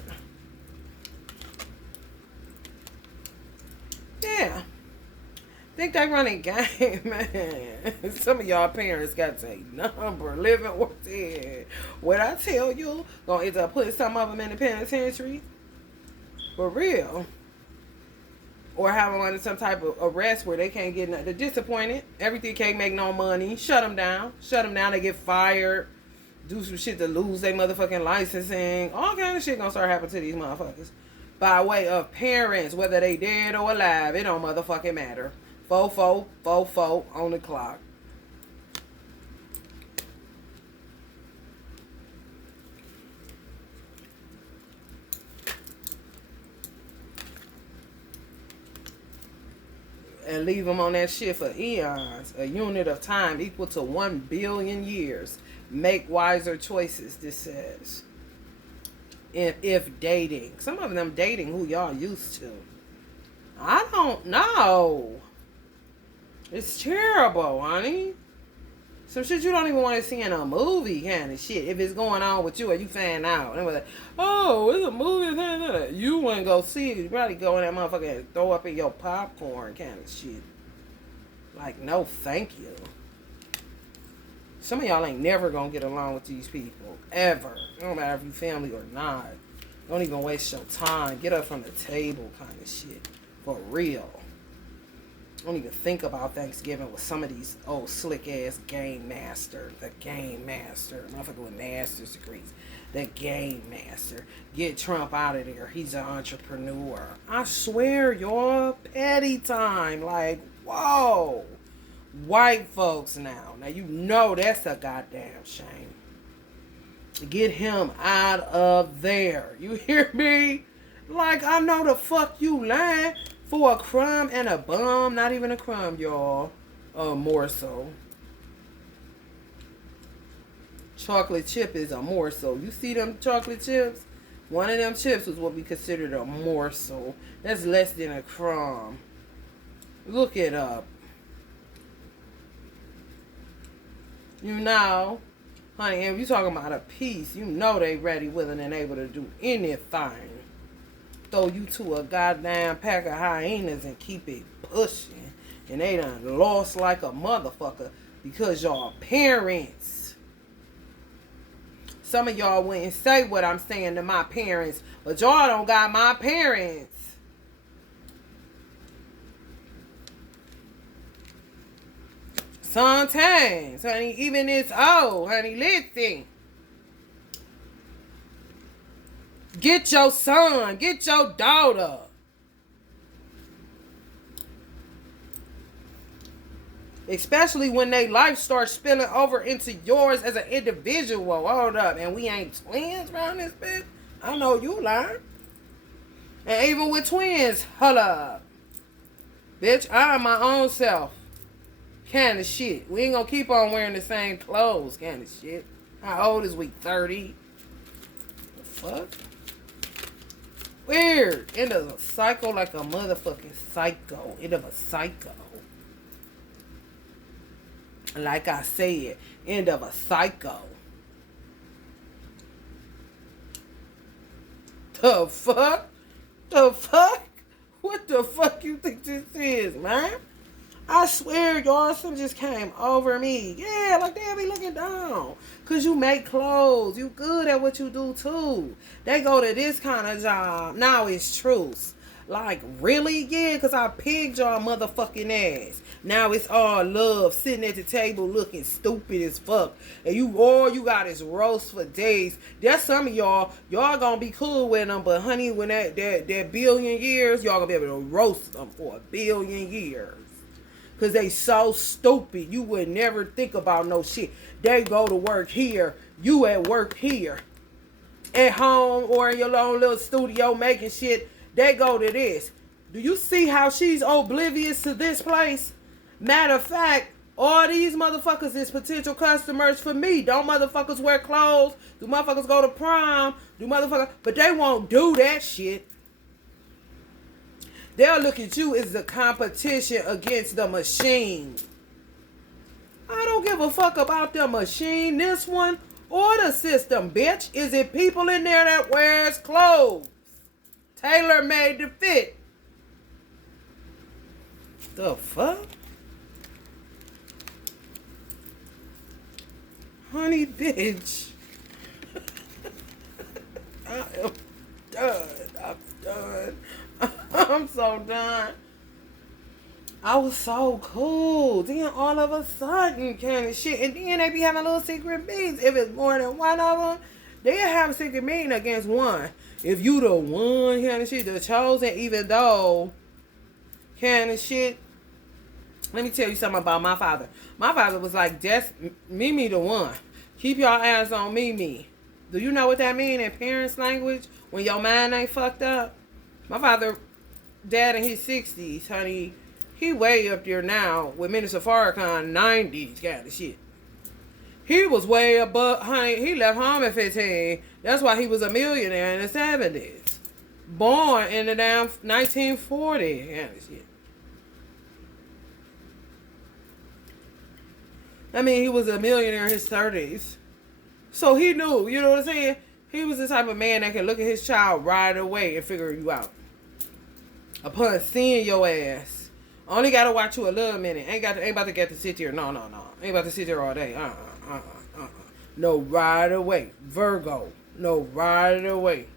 Yeah. Think they running game, man. Some of y'all parents got a number, living or dead. What I tell you, gonna end up putting some of them in the penitentiary. For real. Or have them under some type of arrest where they can't get nothing. They're disappointed. Everything can't make no money. Shut them down. Shut them down. They get fired. Do some shit to lose their motherfucking licensing. All kind of shit gonna start happening to these motherfuckers. By way of parents, whether they dead or alive, it don't motherfucking matter. 4 on the clock. And leave them on that shit for eons. A unit of time equal to 1 billion years. Make wiser choices, this says. If dating. Some of them dating who y'all used to. I don't know. It's terrible, honey. Some shit you don't even want to see in a movie kind of shit. If it's going on with you or you fan out. And we're like, oh, it's a movie. You wouldn't go see it. You probably go in that motherfucker and throw up in your popcorn kind of shit. Like, no thank you. Some of y'all ain't never gonna get along with these people. Ever. It don't matter if you family or not. Don't even waste your time. Get up from the table kind of shit. For real. Don't even think about Thanksgiving with some of these old slick ass game master. The game master. Motherfucker with master's degrees. The game master. Get Trump out of there. He's an entrepreneur. I swear, y'all, petty time. Like, whoa. White folks now. Now you know that's a goddamn shame. Get him out of there. You hear me? Like, I know the fuck you lying. For a crumb and a bum. Not even a crumb, y'all. A morsel. Chocolate chip is a morsel. You see them chocolate chips? One of them chips was what we considered a morsel. That's less than a crumb. Look it up. You know, honey, if you talking about a piece, you know they ready, willing, and able to do anything. Throw you to a goddamn pack of hyenas and keep it pushing. And they done lost like a motherfucker because y'all parents. Some of y'all wouldn't say what I'm saying to my parents, but y'all don't got my parents. Sometimes, honey, even it's old, honey, listen. Get your son, get your daughter. Especially when they life starts spilling over into yours as an individual. Hold up, and we ain't twins around this bitch? I know you lying. And even with twins, hold up. Bitch, I am my own self. Kind of shit. We ain't gonna keep on wearing the same clothes kind of shit. How old is we? 30? The fuck? Weird. End of a cycle like a motherfucking psycho. End of a psycho. Like I said, end of a psycho. The fuck? The fuck? What the fuck you think this is, man? I swear, y'all, something just came over me. Yeah, like they be looking down. Because you make clothes. You good at what you do, too. They go to this kind of job. Now it's truth. Like, really? Yeah, because I pigged y'all motherfucking ass. Now it's all love, sitting at the table looking stupid as fuck. And all you got is roast for days. That's some of y'all. Y'all gonna be cool with them. But, honey, when that billion years, y'all gonna be able to roast them for a billion years. Because they so stupid. You would never think about no shit. They go to work here. You at work here. At home or in your own little studio making shit. They go to this. Do you see how she's oblivious to this place? Matter of fact, all these motherfuckers is potential customers for me. Don't motherfuckers wear clothes? Do motherfuckers go to prom? But they won't do that shit. They'll look at you as the competition against the machine. I don't give a fuck about the machine, this one, or the system, bitch. Is it people in there that wears clothes? Tailor-made to fit. The fuck? Honey, bitch. I am done. I'm done. I'm so done. I was so cool. Then all of a sudden, kind of shit. And then they be having little secret meetings. If it's more than one of them, they'll have a secret meeting against one. If you the one kind of shit, the chosen, even though kind of shit, Let me tell you something about my father. My father was like, that's Mimi the one. Keep your eyes on Mimi. Do you know what that mean in parents' language? When your mind ain't fucked up? My father, dad in his 60s, honey, he way up there now with Minister Farrakhan, 90s kind of shit. He was way above, honey, he left home at 15. That's why he was a millionaire in the 70s. Born in the damn 1940 kind of shit. I mean, he was a millionaire in his 30s. So he knew, you know what I'm saying? He was the type of man that can look at his child right away and figure you out. Upon seeing your ass. Only got to watch you a little minute. Ain't about to get to sit here. No. Ain't about to sit here all day. No, right away. Virgo. No, right away.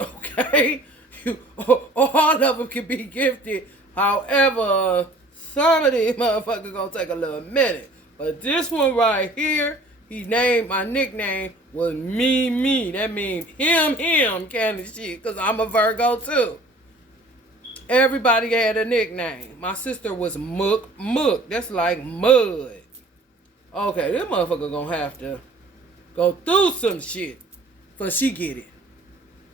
Okay? All of them can be gifted. However, some of these motherfuckers gonna take a little minute. But this one right here, he named, my nickname was me. That means him kind of shit. Because I'm a Virgo too. Everybody had a nickname. My sister was Mook. That's like mud. Okay, this motherfucker gonna have to go through some shit for she get it.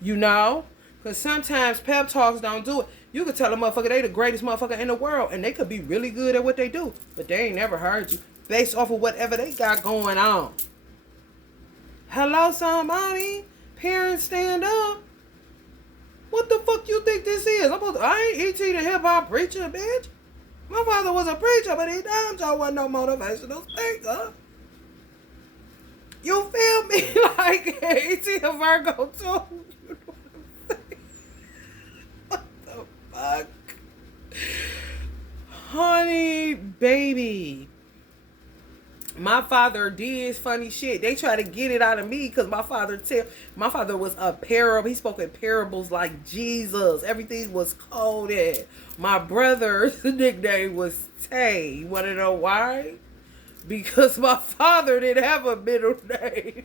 You know? Because sometimes pep talks don't do it. You could tell a motherfucker they the greatest motherfucker in the world and they could be really good at what they do. But they ain't never heard you based off of whatever they got going on. Hello, somebody? Parents, stand up. What the fuck you think this is? I ain't E.T. the hip-hop preacher, bitch. My father was a preacher, but he damn sure wasn't no motivational speaker. You feel me? Like E.T. a Virgo too. What the fuck? Honey, baby. My father did funny shit. They try to get it out of me because my father was a parable. He spoke in parables like Jesus. Everything was coded. My brother's nickname was Tay. You want to know why? Because my father didn't have a middle name.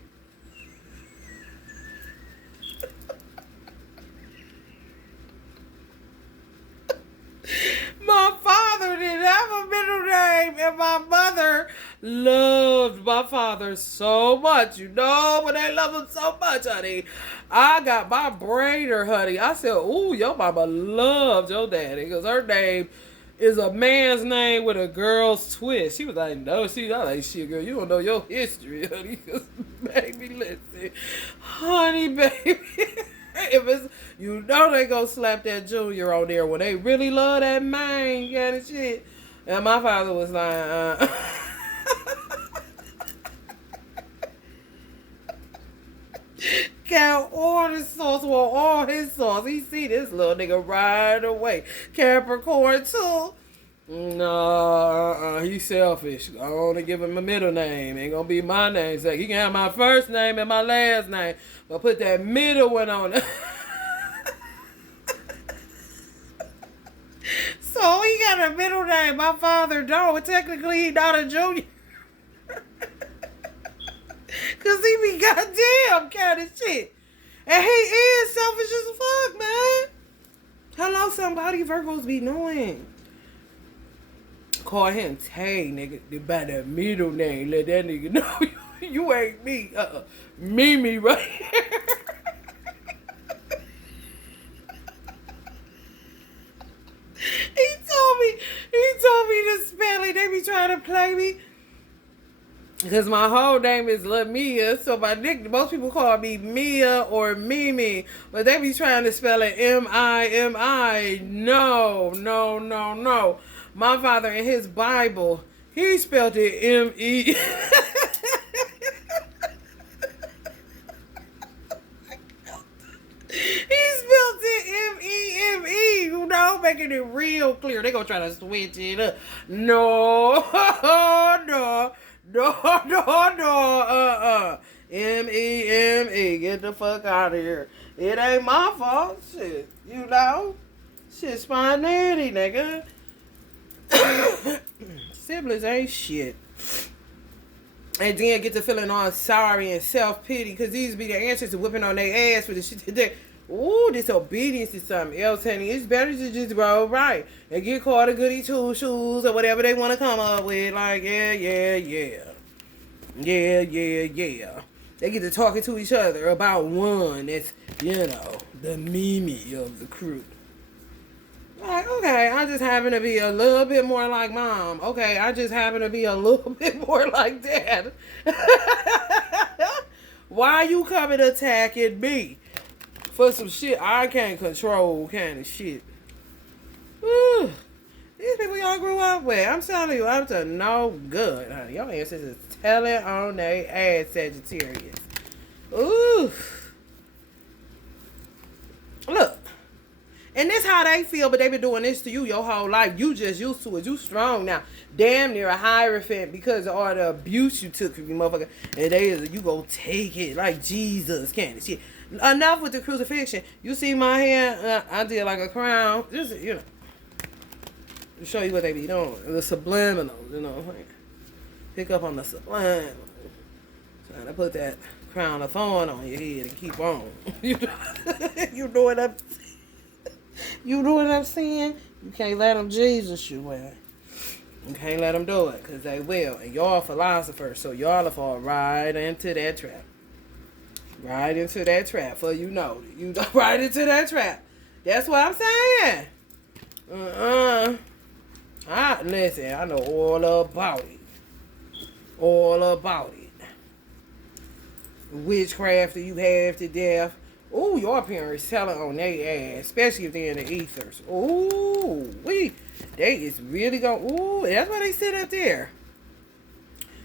My father didn't have a middle name, and my mother loved my father so much. You know, when they love him so much, honey. I got my braider, honey. I said, ooh, your mama loved your daddy, because her name is a man's name with a girl's twist. She was like, no, I like, shit, girl, you don't know your history, honey. Because, baby, listen. Honey, baby. If it's, you know they gonna slap that junior on there when they really love that man kind of shit. And my father was like, Got all the sauce with all his sauce. He see this little nigga right away. Capricorn too. No, he's selfish. I want to give him a middle name. Ain't gonna be my namesake. He can have my first name and my last name, but put that middle one on it. So he got a middle name. My father don't. But technically, he not a junior. Cause he be goddamn kind of shit. And he is selfish as fuck, man. Hello, somebody Virgos be knowing. Call him Tay, nigga, by that middle name. Let that nigga know you ain't me. Mimi right here. He told me to spell it. They be trying to play me. Because my whole name is La Mia, so most people call me Mia or Mimi, but they be trying to spell it M-I-M-I. No. My father in his Bible, he spelled it M-E. He spelled it M-E-M-E, you know, making it real clear. They gonna try to switch it up. No. M-E-M-E. Get the fuck out of here. It ain't my fault. Shit. You know? Shit spontaneity, nigga. Siblings ain't shit. And then get to feeling all sorry and self-pity because these be the answers to whipping on their ass for the shit that they Ooh, disobedience is something else, honey. It's better to just roll right and get caught a goody two shoes or whatever they want to come up with. Like, yeah. They get to talking to each other about one that's, the Mimi of the crew. Like, okay, I just happen to be a little bit more like mom. Okay, I just happen to be a little bit more like dad. Why you coming attacking me for some shit I can't control kind of shit? Whew. These people y'all grew up with, I'm telling you, up to no good, honey. Your ancestors is telling on they ass, Sagittarius. Ooh. Look. And this how they feel, but they been doing this to you your whole life. You just used to it. You strong now. Damn near a hierophant because of all the abuse you took from you motherfucker. And you go take it like Jesus kind of shit. Enough with the crucifixion. You see my hair? I did like a crown. Just, to show you what they be doing. The subliminals, Pick up on the subliminals. Trying to put that crown of thorn on your head and keep on. You know what I'm saying? You know what I'm saying? You can't let them Jesus you, man. You can't let them do it, because they will. And y'all philosophers, so y'all will fall right into that trap. Right into that trap, for you know. You go right into that trap. That's what I'm saying. Listen, I know all about it. All about it. Witchcraft that you have to death. Ooh, your parents telling on their ass, especially if they're in the ethers. Ooh, they is really going. Ooh, that's why they sit up there.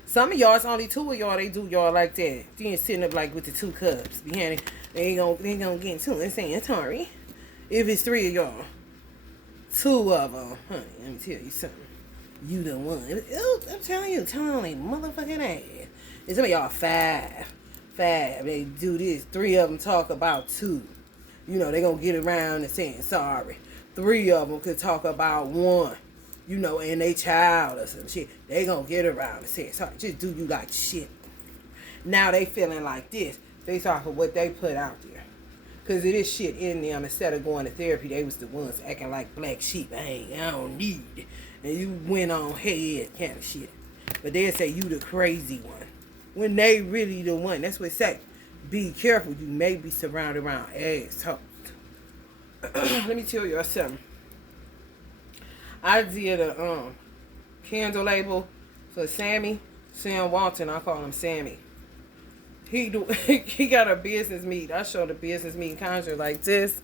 Some of y'all, it's only two of y'all. They do y'all like that. Then sitting up like with the 2 cups behind it. They ain't gonna get into it. Saying sorry. If it's 3 of y'all, 2 of them, honey. Let me tell you something. You the one. I'm telling you, Tony, motherfucking ass. And some of y'all 5. They do this. 3 of them talk about 2. They gonna get around and saying sorry. 3 of them could talk about 1. And they child or some shit. They gonna get around and say sorry. Just do you like shit. Now they feeling like this based off of what they put out there. Because it is shit in them. Instead of going to therapy, they was the ones acting like black sheep. Hey, I don't need it. And you went on head kind of shit. But they'll say you the crazy one. When they really the one. That's what it say. Be careful. You may be surrounded around assholes. Let me tell you something. I did a candle label for Sam Walton. I call him Sammy. He got a business meeting. I showed a business meeting conjure like this.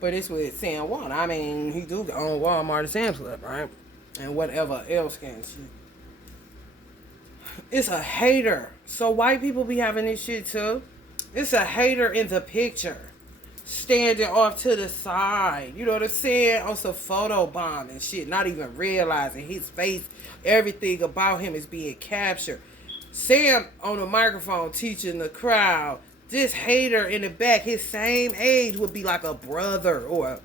But it's with Sam Walton. I mean, he do own Walmart and Sam's Club, right? And whatever else can shit. It's a hater. So white people be having this shit too. It's a hater in the picture. Standing off to the side. You know what I'm saying? On some photo bomb and shit. Not even realizing his face, everything about him is being captured. Sam on the microphone teaching the crowd. This hater in the back, his same age, would be like a brother or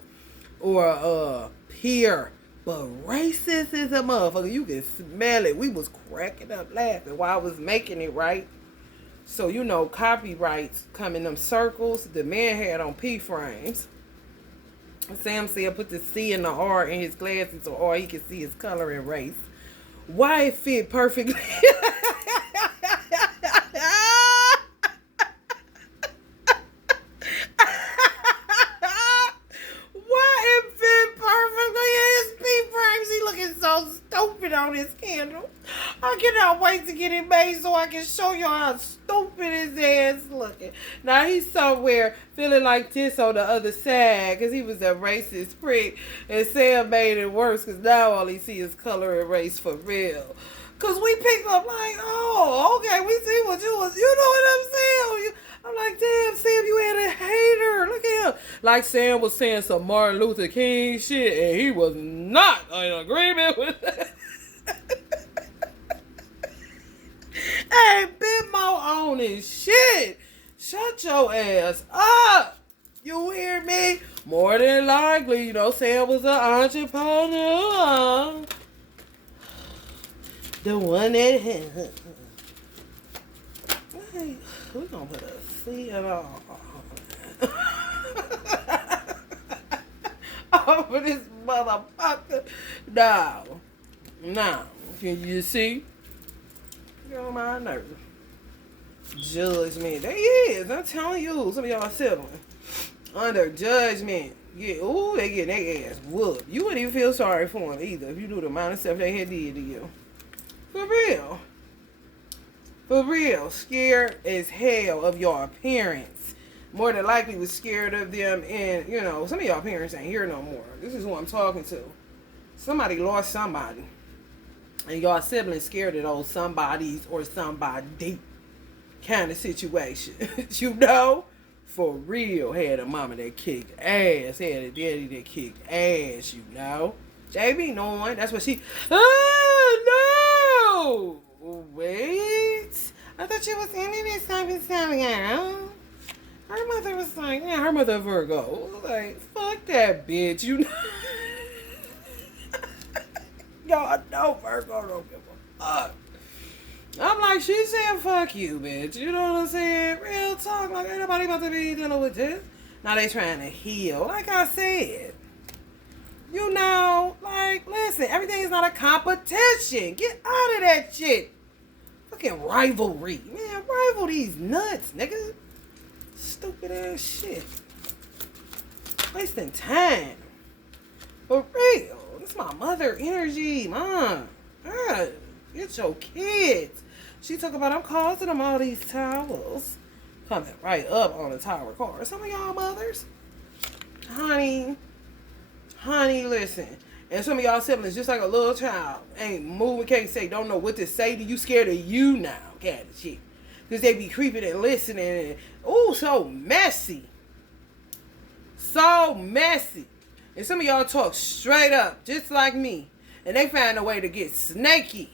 a peer. But racist is a motherfucker. You can smell it. We was cracking up laughing while I was making it, right? So, copyrights come in them circles. The man had on P frames. Sam said put the C and the R in his glasses so all he could see his color and race. Why it fit perfectly? So stupid on his candle. I cannot wait to get it made so I can show you how stupid his ass looking. Now he's somewhere feeling like this on the other side because he was a racist prick, and Sam made it worse because now all he see is color and race for real. Because we picked up like, oh, okay, we see what you was, you know what I'm saying? I'm like, damn, Sam, you had a hater. Look at him. Like Sam was saying some Martin Luther King shit, and he was not in agreement with that. Hey, bit more on his shit. Shut your ass up. You hear me? More than likely, Sam was an entrepreneur. The one that had. Hey, we're going to put a C at all. Over this motherfucker. No. Can you see? Get on my nerves. Judgment. They is. I'm telling you. Some of y'all siblings. Under judgment. They get their ass whooped. You wouldn't even feel sorry for them either if you do the amount of stuff they had did to you. For real. For real. Scared as hell of your parents. More than likely was scared of them, and some of y'all parents ain't here no more. This is who I'm talking to. Somebody lost somebody. And y'all siblings scared of those somebodies or somebody kind of situation. For real. Had a mama that kicked ass. Had a daddy that kicked ass, JB knowing. That's what she... Oh, no! Wait. I thought you was into this type of stuff, girl. Her mother was like, her mother Virgo. Like, fuck that bitch. Y'all know Virgo don't give a fuck. I'm like, she said fuck you, bitch. You know what I'm saying? Real talk. Like, ain't nobody about to be dealing with this. Now they trying to heal. Like I said. Like, listen, everything is not a competition. Get out of that shit. Fucking rivalry. Man, rival these nuts, nigga. Stupid ass shit. Wasting time. For real. This my mother energy, Mom. God, get your kids. She talk about, I'm causing them all these towels. Coming right up on the tower car. Some of y'all mothers. Honey, listen. And some of y'all siblings, just like a little child, ain't moving, can't say, don't know what to say to you, scared of you now, kind of shit. Because they be creeping and listening and, so messy. So messy. And some of y'all talk straight up, just like me. And they find a way to get snaky.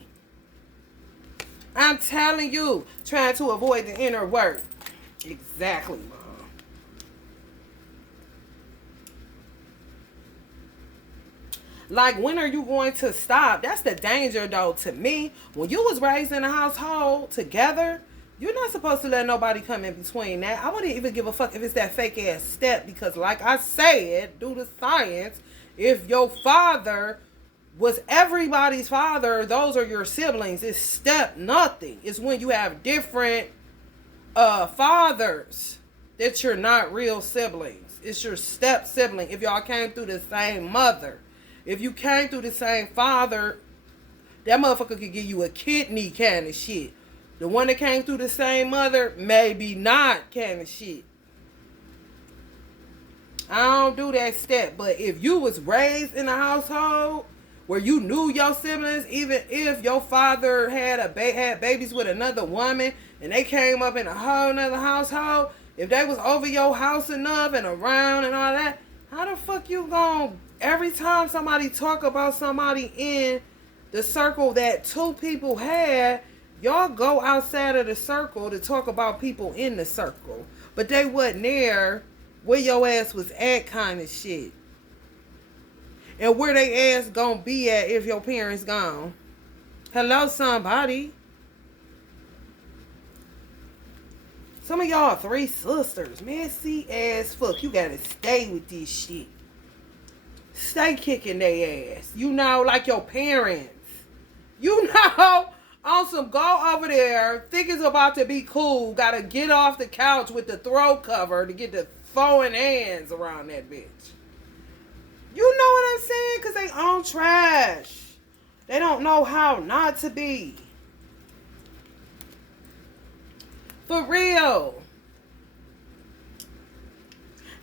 I'm telling you, trying to avoid the inner work. Exactly, Mom. Like, when are you going to stop? That's the danger, though, to me. When you was raised in a household together, you're not supposed to let nobody come in between that. I wouldn't even give a fuck if it's that fake ass step, because like I said, due to science, if your father was everybody's father, those are your siblings. It's step nothing. It's when you have different fathers that you're not real siblings. It's your step sibling if y'all came through the same mother. If you came through the same father, that motherfucker could give you a kidney kind of shit. The one that came through the same mother, maybe not kind of shit. I don't do that step. But if you was raised in a household where you knew your siblings, even if your father had babies with another woman and they came up in a whole nother household, if they was over your house enough and around and all that, how the fuck you gonna, every time somebody talk about somebody in the circle that two people had, y'all go outside of the circle to talk about people in the circle. But they wasn't there where your ass was at kind of shit. And where they ass gonna be at if your parents gone. Hello, somebody. Some of y'all 3 sisters. Messy as fuck. You gotta stay with this shit. Stay kicking their ass. Like your parents. On some go over there, think it's about to be cool. Gotta get off the couch with the throat cover to get the throwing hands around that bitch. You know what I'm saying? Because they own trash. They don't know how not to be. For real.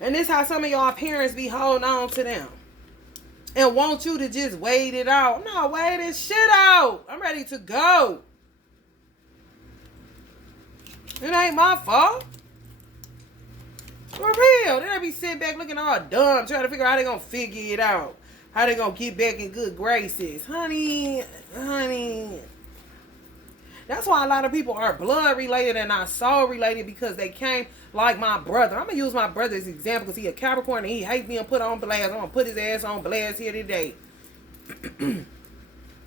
And this how some of y'all parents be holding on to them. And want you to just wait it out. No, wait this shit out. I'm ready to go. It ain't my fault. For real. Then they be sitting back looking all dumb, trying to figure out how they gonna figure it out. How they gonna get back in good graces. Honey. That's why a lot of people are blood related and not soul related, because they came like my brother. I'm going to use my brother as an example because he a Capricorn and he hates being put on blast. I'm going to put his ass on blast here today.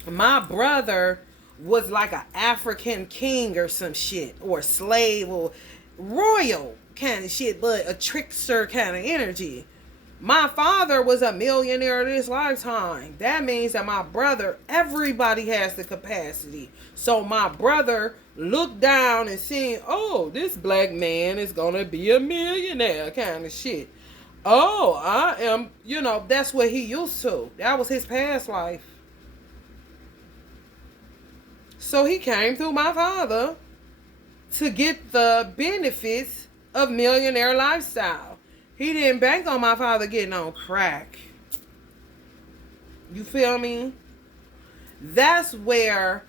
My brother was like an African king or some shit, or slave or royal. kind of shit, but a trickster kind of energy. My father was a millionaire this lifetime. That means that my brother, everybody has the capacity. So my brother looked down and seen, oh, this black man is going to be a millionaire kind of shit. Oh, I am, that's what he used to. That was his past life. So he came through my father to get the benefits of millionaire lifestyle. He didn't bank on my father getting on crack. You feel me? That's where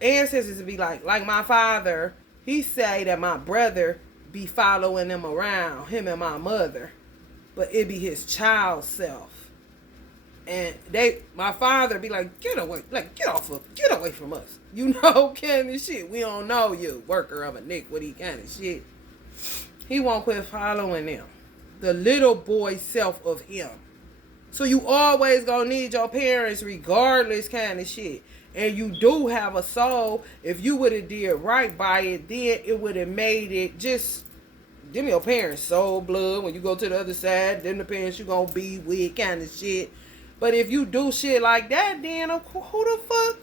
ancestors be like my father, he say that my brother be following them around, him and my mother. But it be his child self. And my father be like, get away from us. Kind of shit. We don't know you, worker of iniquity kind of shit. He won't quit following them. The little boy self of him. So you always gonna need your parents regardless kind of shit. And you do have a soul. If you would have did right by it, then it would have made it just, them your parents' soul blood. When you go to the other side, them the parents you gonna be with kind of shit. But if you do shit like that, then who the fuck?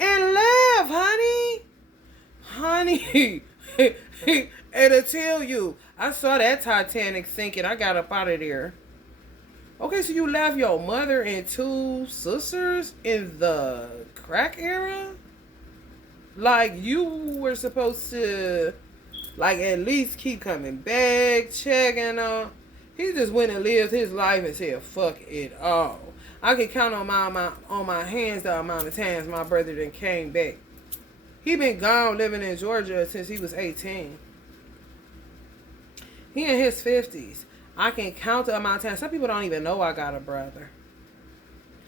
And laugh, honey. Honey. And to tell you, I saw that Titanic sinking. I got up out of there. Okay, so you left your mother and 2 sisters in the crack era? Like, you were supposed to, like, at least keep coming back, checking on. He just went and lived his life and said, fuck it all. I can count on my hands the amount of times my brother then came back. He been gone living in Georgia since he was 18. He in his 50s. I can count the amount of times. Some people don't even know I got a brother.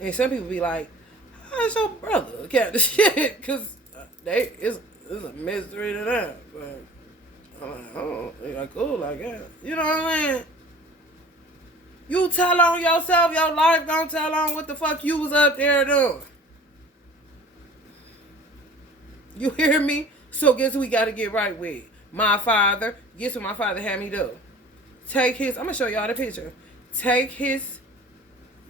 And some people be like, how's your brother? Kind of shit. Because it's a mystery to them. But I'm like, oh, they cool like that. You know what I'm saying? You tell on yourself, your life don't tell on what the fuck you was up there doing. You hear me? So guess who we got to get right with? My father. Guess what my father had me do? I'm going to show y'all the picture.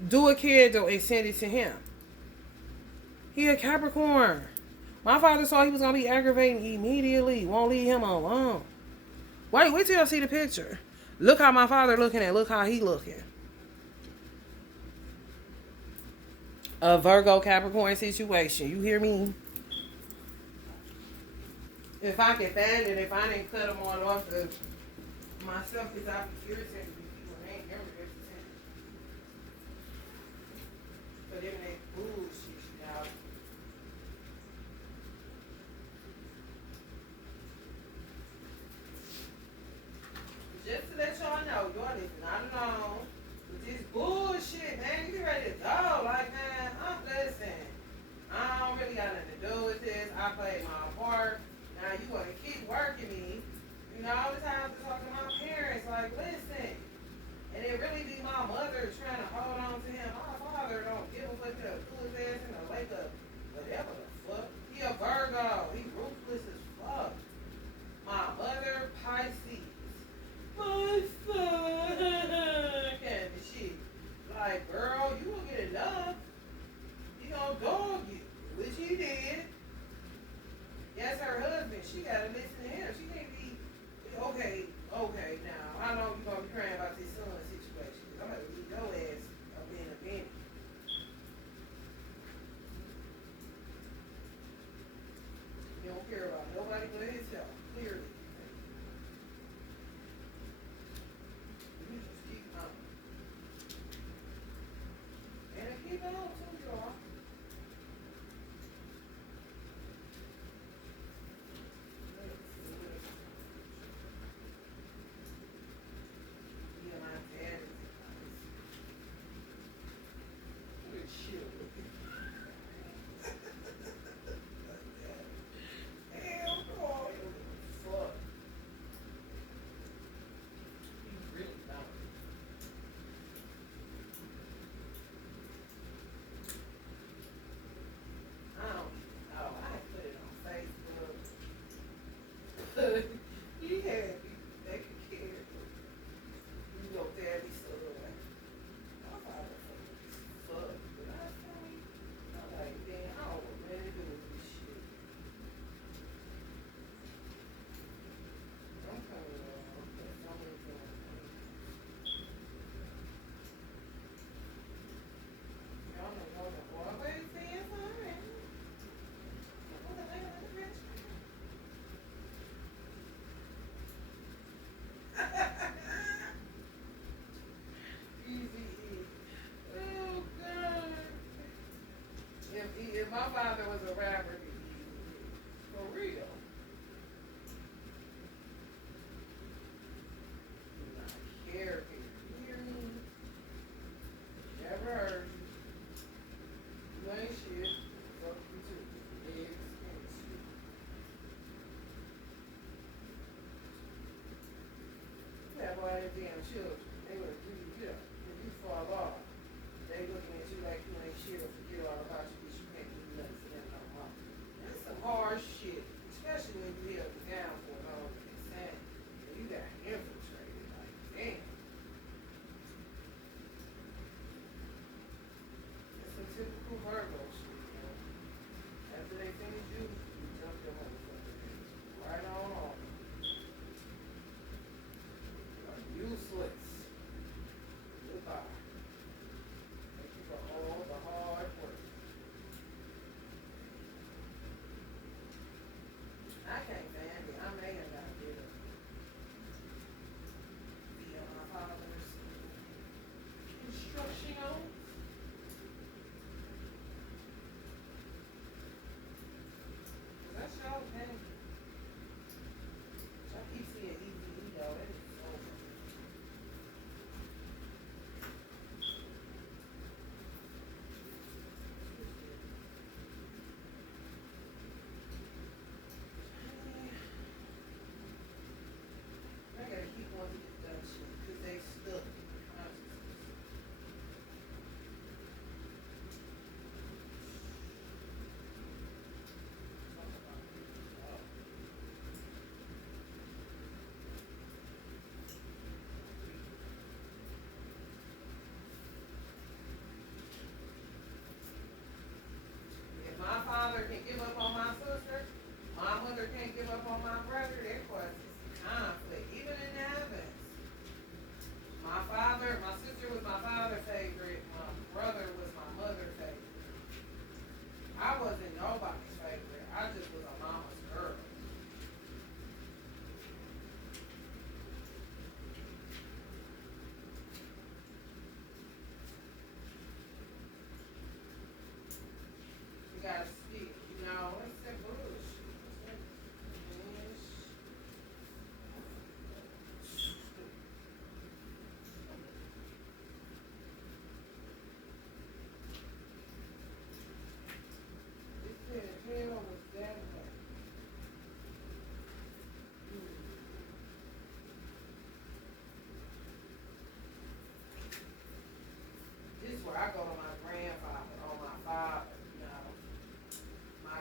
Do a candle and send it to him. He a Capricorn. My father saw he was going to be aggravating immediately. Won't leave him alone. Wait till y'all see the picture. Look how my father looking and look how he looking. A Virgo Capricorn situation. You hear me? If I can find it, if I didn't cut them all off myself, because I've been irritated with people and ain't never irritated. But then they bullshit you out. Just to let y'all know, y'all is not alone with this bullshit, man. You ready to go? Like, man, listen. I don't really got nothing to do with this. I played my part. Now you want to keep working me. All the time to talk to my parents, like, listen. And it really be my mother trying to hold on to him. My father don't give a fuck, to pull his ass in the wake up. Whatever the fuck. He a Virgo. He ruthless as fuck. My mother, Pisces. My son. Kind of shit. Like, girl, you won't get enough. He gonna dog you, which he did. That's her husband. She gotta listen to him. She can't be, okay, now, how long you gonna be crying about this son situation? I'm gonna leave your ass up in a minute. He don't care about nobody but himself, clearly. You just keep on. And keep on too, y'all. my father was a rapper. For real. Do not care if you hear me. Never heard you. You ain't shit. Fuck you too. Big skinny shit. You have all them damn children. They would have greeted you up. When you fall off, they looking at you like you ain't shit or forget all about you because you can't do nothing for them no more. That's some hard shit. Especially when you held it down for an old consent. And you got infiltrated. Like, damn. That's some typical Virgo shit, you know. After they finish you, you jump your motherfucking head. Right on off. You are useless. Goodbye. Thank you for all the hard work. I can't stand it. I may have got rid of via my father's instructions. That's y'all thing. I keep seeing easy though. That is over. I gotta keep on to this dumb shit because they stuck in consciousness. Talk about this. Oh. If my father can give up on my sister, my mother can't give up on my brother, there causes conflict, even in the heavens. My sister was my father's favorite, my brother was my mother's favorite. I wasn't nobody's favorite, I just was a mama's girl. You gotta speak, you know, it's that bullshit. It's that bullshit. It said hell was that way. This is where I go to my grandfather or my father, you know. My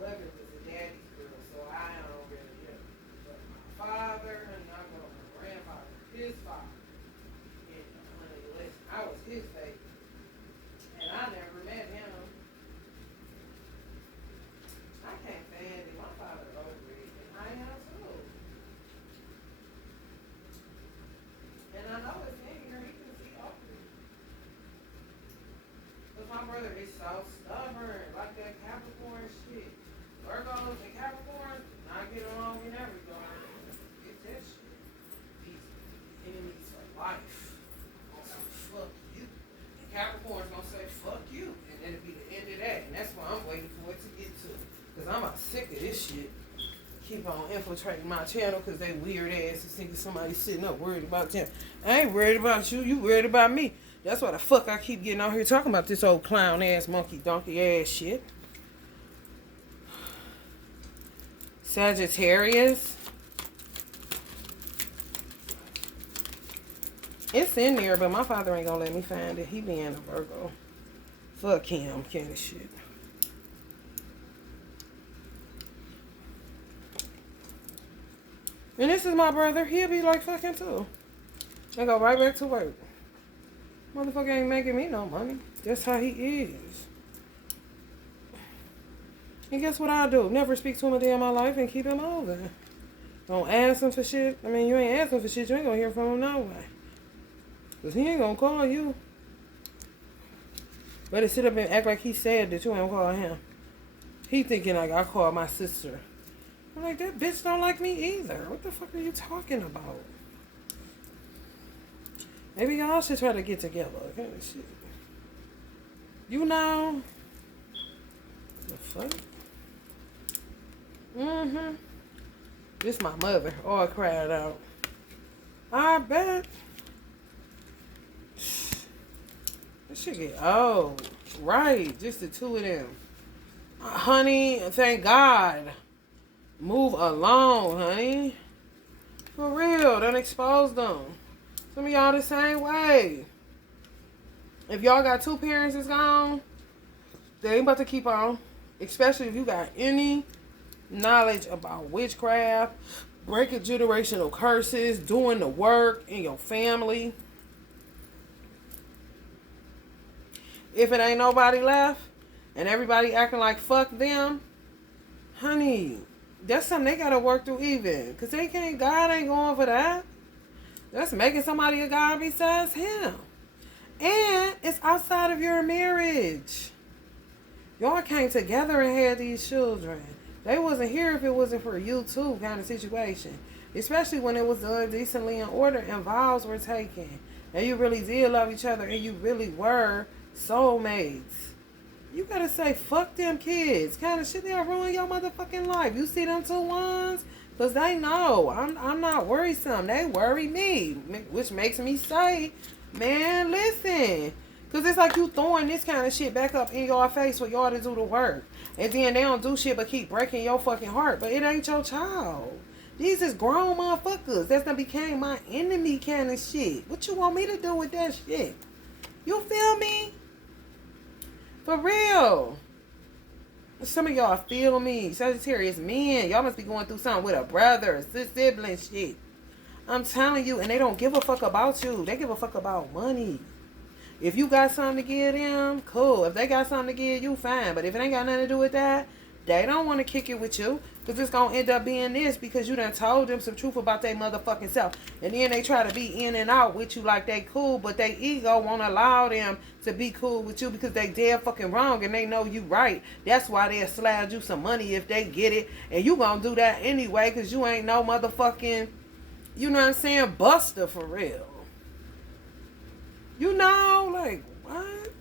mother was a daddy's girl, so I don't really hear. But my father, and I go to my grandfather, his father. And honey, listen, I was his favorite. And I never met him. I can't stand it. My father overrated, and I am too. And I know it's in here, he can see over it. Because my brother is so stubborn, like that Capricorn shit. Virgos and Capricorns do not get along in every regard. It's that shit. These enemies for life. Gonna say fuck you. And Capricorn's gonna say fuck you. And then it'll be the end of that. And that's what I'm waiting for it to get to. Because I'm about sick of this shit. Keep on infiltrating my channel because they weird asses thinking somebody sitting up worried about them. I ain't worried about you. You worried about me. That's why the fuck I keep getting out here talking about this old clown ass, monkey donkey ass shit. Sagittarius. It's in there, but my father ain't gonna let me find it. He being a Virgo. Fuck him, kind of shit. And this is my brother. He'll be like fucking too. I go right back to work. Motherfucker ain't making me no money. That's how he is. And guess what I do? Never speak to him a day in my life and keep him over. Don't ask him for shit. I mean, you ain't asking for shit. You ain't gonna hear from him no way. Because he ain't gonna call you. But to sit up and act like he said that you ain't call him. He thinking like I called my sister. I'm like, that bitch don't like me either. What the fuck are you talking about? Maybe y'all should try to get together. Kind of shit. You know, fuck? This my mother. Oh, I cried out. I bet. This shit get old. Right, just the two of them. Honey, thank God. Move along, honey. For real, don't expose them. Some of y'all the same way. If y'all got two parents that's gone, they ain't about to keep on. Especially if you got any knowledge about witchcraft, breaking generational curses, doing the work in your family. If it ain't nobody left and everybody acting like fuck them, honey, that's something they gotta work through even. Cause they can't, God ain't going for that. That's making somebody a God besides him. And it's outside of your marriage. Y'all came together and had these children. They wasn't here if it wasn't for you too, kind of situation. Especially when it was done decently in order and vows were taken. And you really did love each other and you really were soulmates. You gotta say, fuck them kids. Kind of shit, they'll ruin your motherfucking life. You see them two ones? Because they know I'm not worrisome. They worry me. Which makes me say, man, listen. Because it's like you throwing this kind of shit back up in your face for y'all to do the work. And then they don't do shit but keep breaking your fucking heart. But it ain't your child. These is grown motherfuckers. That's done became my enemy kind of shit. What you want me to do with that shit? You feel me? For real. Some of y'all feel me. Sagittarius men. Y'all must be going through something with a brother, sibling shit. I'm telling you. And they don't give a fuck about you. They give a fuck about money. If you got something to give them, cool. If they got something to give you, fine. But if it ain't got nothing to do with that, they don't want to kick it with you. Because it's going to end up being this because you done told them some truth about their motherfucking self. And then they try to be in and out with you like they cool. But their ego won't allow them to be cool with you because they dead fucking wrong. And they know you right. That's why they'll slide you some money if they get it. And you going to do that anyway because you ain't no motherfucking, you know what I'm saying, buster for real. You know, like, what?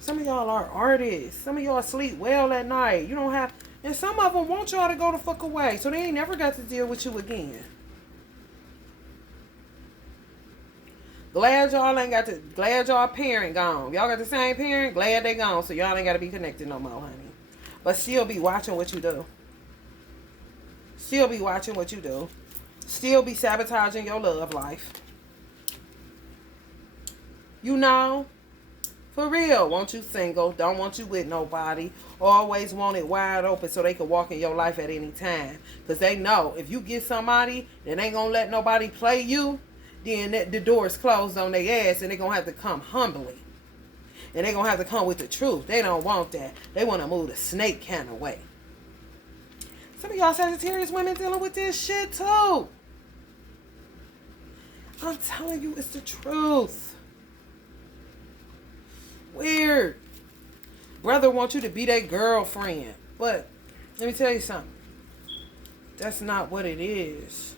Some of y'all are artists. Some of y'all sleep well at night. You don't have... And some of them want y'all to go the fuck away. So they ain't never got to deal with you again. Glad y'all ain't got to... Glad y'all parent gone. Y'all got the same parent? Glad they gone. So y'all ain't got to be connected no more, honey. But still be watching what you do. Still be watching what you do. Still be sabotaging your love life. You know, for real, want you single, don't want you with nobody, always want it wide open so they can walk in your life at any time. Because they know if you get somebody that ain't going to let nobody play you, then the door is closed on their ass and they're going to have to come humbly. And they're going to have to come with the truth. They don't want that. They want to move the snake kind of way. Some of y'all Sagittarius women dealing with this shit too. I'm telling you, it's the truth. Weird. Brother wants you to be their girlfriend. But let me tell you something. That's not what it is.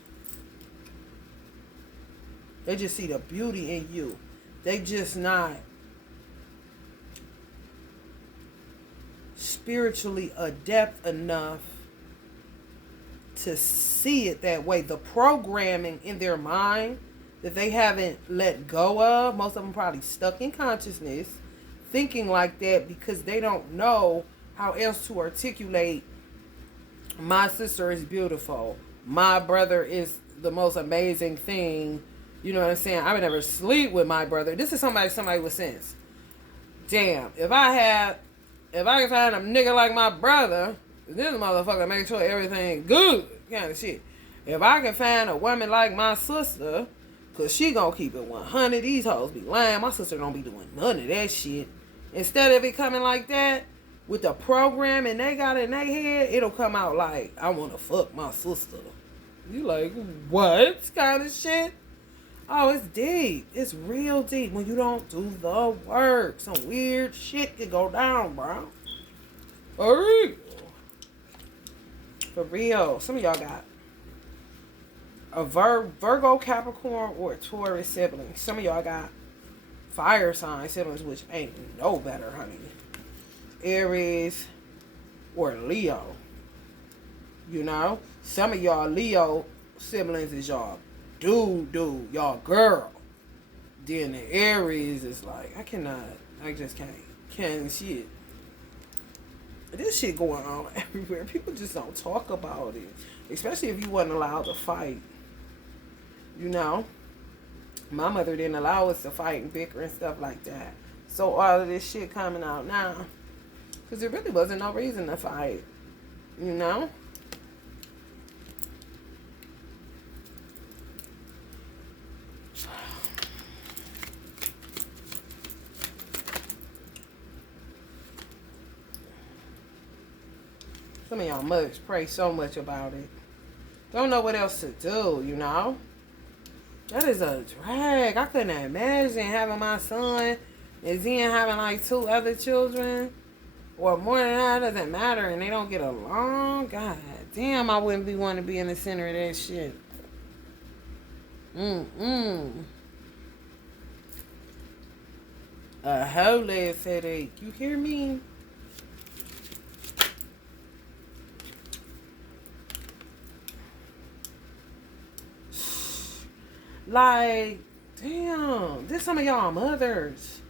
They just see the beauty in you. They just not spiritually adept enough to see it that way. The programming in their mind that they haven't let go of, most of them probably stuck in consciousness, thinking like that because they don't know how else to articulate my sister is beautiful, my brother is the most amazing thing, you know what I'm saying? I would never sleep with my brother. This is somebody with sense. Damn, if I can find a nigga like my brother, this motherfucker make sure everything good kind of shit. If I can find a woman like my sister, cause she gonna keep it 100. These hoes be lying. My sister don't be doing none of that shit. Instead of it coming like that, with the programming they got in their head, it'll come out like, I want to fuck my sister. You like, what kind of shit? Oh, it's deep. It's real deep when you don't do the work. Some weird shit can go down, bro. For real. For real. Some of y'all got a Virgo, Capricorn, or a Taurus sibling. Some of y'all got fire sign siblings, which ain't no better, honey. Aries, or Leo. You know? Some of y'all Leo siblings is y'all dude, y'all girl. Then the Aries is like, I just can't shit. This shit going on everywhere. People just don't talk about it. Especially if you wasn't allowed to fight. You know? My mother didn't allow us to fight and bicker and stuff like that. So all of this shit coming out now. Because there really wasn't no reason to fight. You know? Some of y'all mothers pray so much about it. Don't know what else to do, you know? That is a drag. I couldn't imagine having my son and then having like 2 other children. Or more than that, it doesn't matter. And they don't get along. God damn, I wouldn't be wanting to be in the center of that shit. A whole ass headache. You hear me? Like, damn, this some of y'all mothers.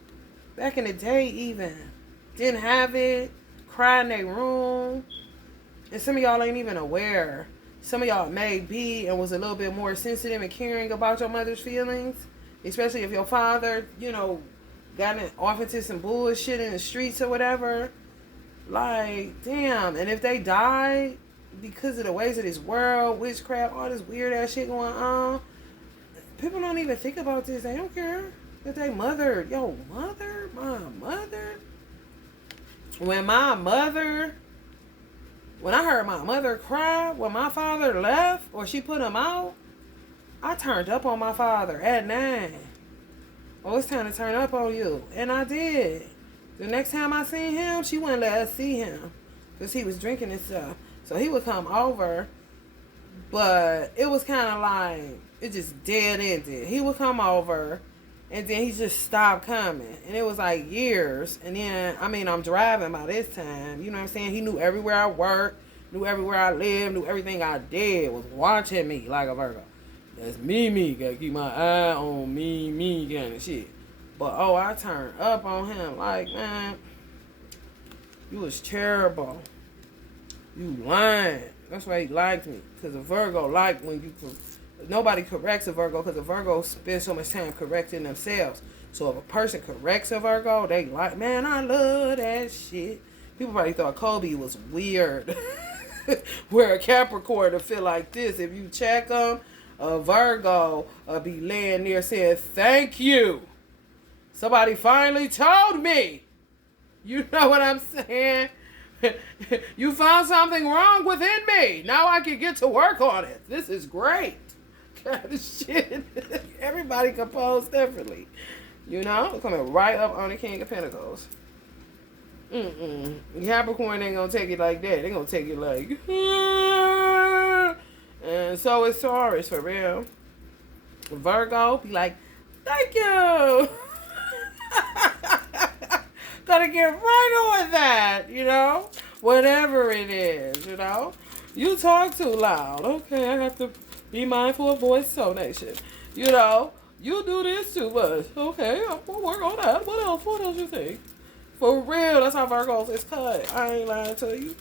Back in the day even. Didn't have it. Cry in their room. And some of y'all ain't even aware. Some of y'all may be and was a little bit more sensitive and caring about your mother's feelings. Especially if your father, you know, got off into some bullshit in the streets or whatever. Like, damn. And if they died because of the ways of this world, witchcraft, all this weird ass shit going on, people don't even think about this. They don't care that they mother. My mother. When I heard my mother cry when my father left or she put him out, I turned up on my father at 9. Oh, it's time to turn up on you. And I did. The next time I seen him, she wouldn't let us see him because he was drinking and stuff. So he would come over, but it was kind of like, it just dead ended. He would come over, and then he just stopped coming. And it was like years. And then, I'm driving by this time. You know what I'm saying? He knew everywhere I worked, knew everywhere I lived, knew everything I did, was watching me like a Virgo. That's me. Gotta keep my eye on me kind of shit. But, I turned up on him. Like, man, you was terrible. You lying. That's why he liked me. Because a Virgo liked when you... Nobody corrects a Virgo because a Virgo spends so much time correcting themselves. So if a person corrects a Virgo, they like, man, I love that shit. People probably thought Kobe was weird. Where a Capricorn to feel like this. If you check them, a Virgo be laying there saying, thank you. Somebody finally told me. You know what I'm saying? You found something wrong within me. Now I can get to work on it. This is great. Kind of shit. Everybody composed differently. You know? Coming right up on the King of Pentacles. Capricorn ain't gonna take it like that. They gonna take it like, and so is Taurus, for real. Virgo be like, thank you. Gotta get right on that, you know? Whatever it is, you know? You talk too loud. Okay, I have to be mindful of voice tonation. You know? You do this too much. Okay, I'm gonna work on that. What else? What else you think? For real, that's how Virgos is cut. I ain't lying to you.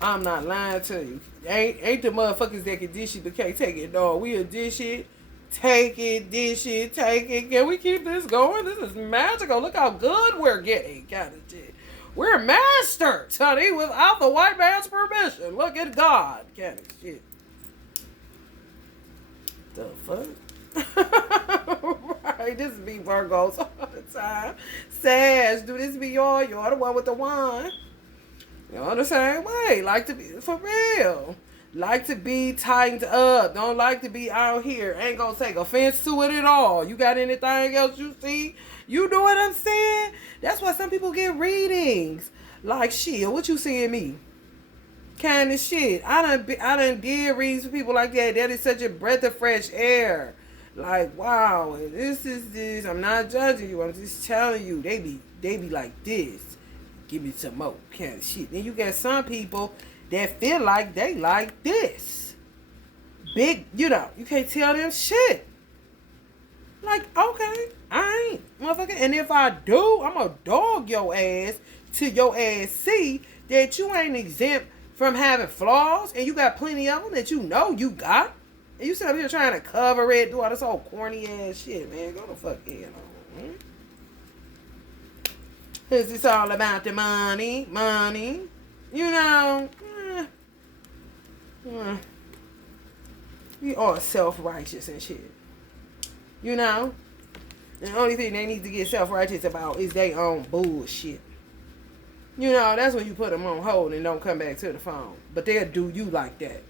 I'm not lying to you. Ain't the motherfuckers that can dish it but can't take it, dog. We'll dish it, take it, dish it, take it. Can we keep this going? This is magical. Look how good we're getting, kind of shit. We're masters, honey, without the white man's permission. Look at God, kind of shit. The fuck? Right, this be Virgos all the time. Sag, do this be y'all? You're the one with the wine. You're the same way. Like to be, for real. Like to be tightened up. Don't like to be out here. Ain't gonna take offense to it at all. You got anything else you see? You know what I'm saying? That's why some people get readings. Like, shit, what you seeing me? Kind of shit. I done did readings for people like that. That is such a breath of fresh air. Like, wow, this is this. I'm not judging you. I'm just telling you. They be like this. Give me some more kind of shit. Then you got some people that feel like they like this. Big, you can't tell them shit. Like, okay, I ain't, motherfucker. And if I do, I'm gonna dog your ass till your ass see that you ain't exempt from having flaws, and you got plenty of them that you got. And you sit up here trying to cover it, do all this old corny ass shit, man. Go the fuck in. Cause it's all about the money. We all self-righteous and shit. And the only thing they need to get self-righteous about is their own bullshit. That's when you put them on hold and don't come back to the phone. But they'll do you like that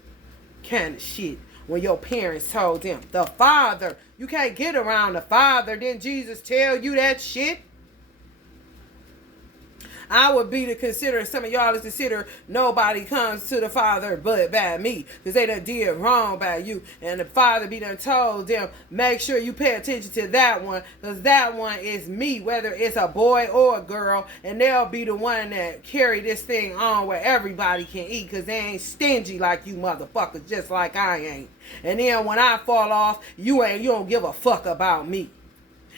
kind of shit. When your parents told them, the Father, you can't get around the Father. Didn't Jesus tell you that shit? I would be to consider, some of y'all is consider nobody comes to the Father but by me. Because they done did wrong by you. And the Father be done told them, make sure you pay attention to that one. Because that one is me, whether it's a boy or a girl. And they'll be the one that carry this thing on where everybody can eat. Because they ain't stingy like you motherfuckers, just like I ain't. And then when I fall off, you don't give a fuck about me.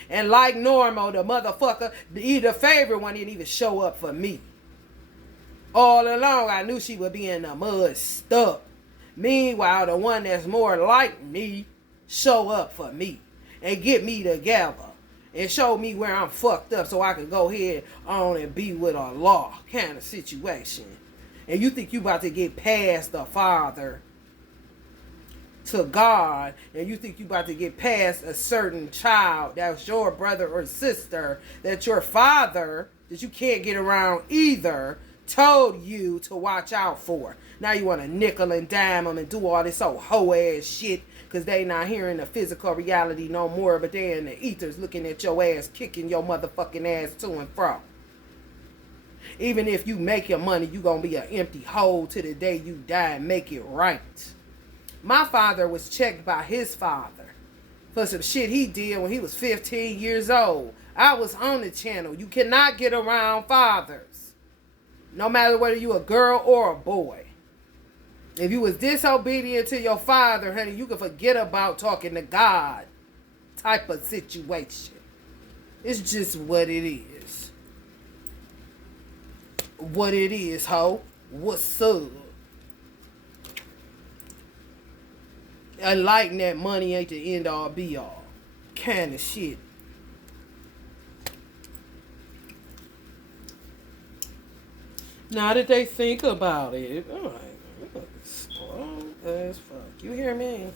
And like normal, the motherfucker, the favorite one, didn't even show up for me. All along, I knew she would be in the mud stuck. Meanwhile, the one that's more like me, show up for me. And get me together. And show me where I'm fucked up so I can go ahead on and be with a law kind of situation. And you think you about to get past the Father to God, and you think you about to get past a certain child that's your brother or sister, that your father, that you can't get around either, told you to watch out for. Now you want to nickel and dime them and do all this old hoe ass shit because they not hearing the physical reality no more, but they in the ethers looking at your ass, kicking your motherfucking ass to and fro. Even if you make your money, you gonna be an empty hole to the day you die and make it right. My father was checked by his father for some shit he did when he was 15 years old. I was on the channel. You cannot get around fathers. No matter whether you a girl or a boy. If you was disobedient to your father, honey, you can forget about talking to God type of situation. It's just what it is. What it is, ho. What's up? Enlighten that money ain't the end all be all kind of shit. Now that they think about it, slow as fuck. You hear me?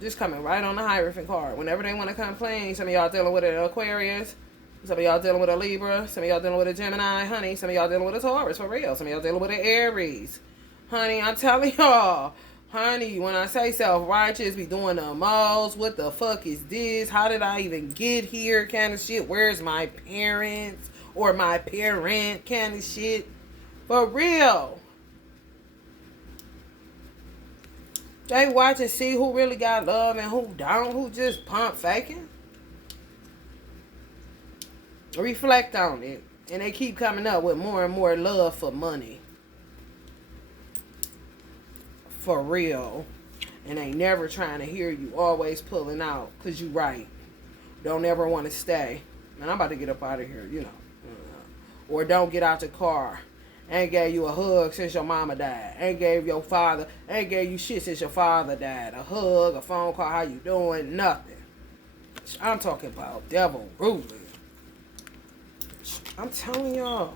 Just coming right on the Hierophant card. Whenever they want to complain, some of y'all dealing with an Aquarius, some of y'all dealing with a Libra, some of y'all dealing with a Gemini, honey. Some of y'all dealing with a Taurus, for real. Some of y'all dealing with an Aries. Honey, I'm telling y'all. Honey, when I say self-righteous, be doing the most. What the fuck is this? How did I even get here kind of shit? Where's my parents? Or my parent kind of shit? For real. They watch and see who really got love and who don't. Who just pump faking. Reflect on it. And they keep coming up with more and more love for money. For real. And they never trying to hear you. Always pulling out. Because you right. Don't ever want to stay. Man, I'm about to get up out of here, you know. Or don't get out the car. Ain't gave you a hug since your mama died. Ain't gave you shit since your father died. A hug, a phone call, how you doing? Nothing. I'm talking about devil ruling. I'm telling y'all.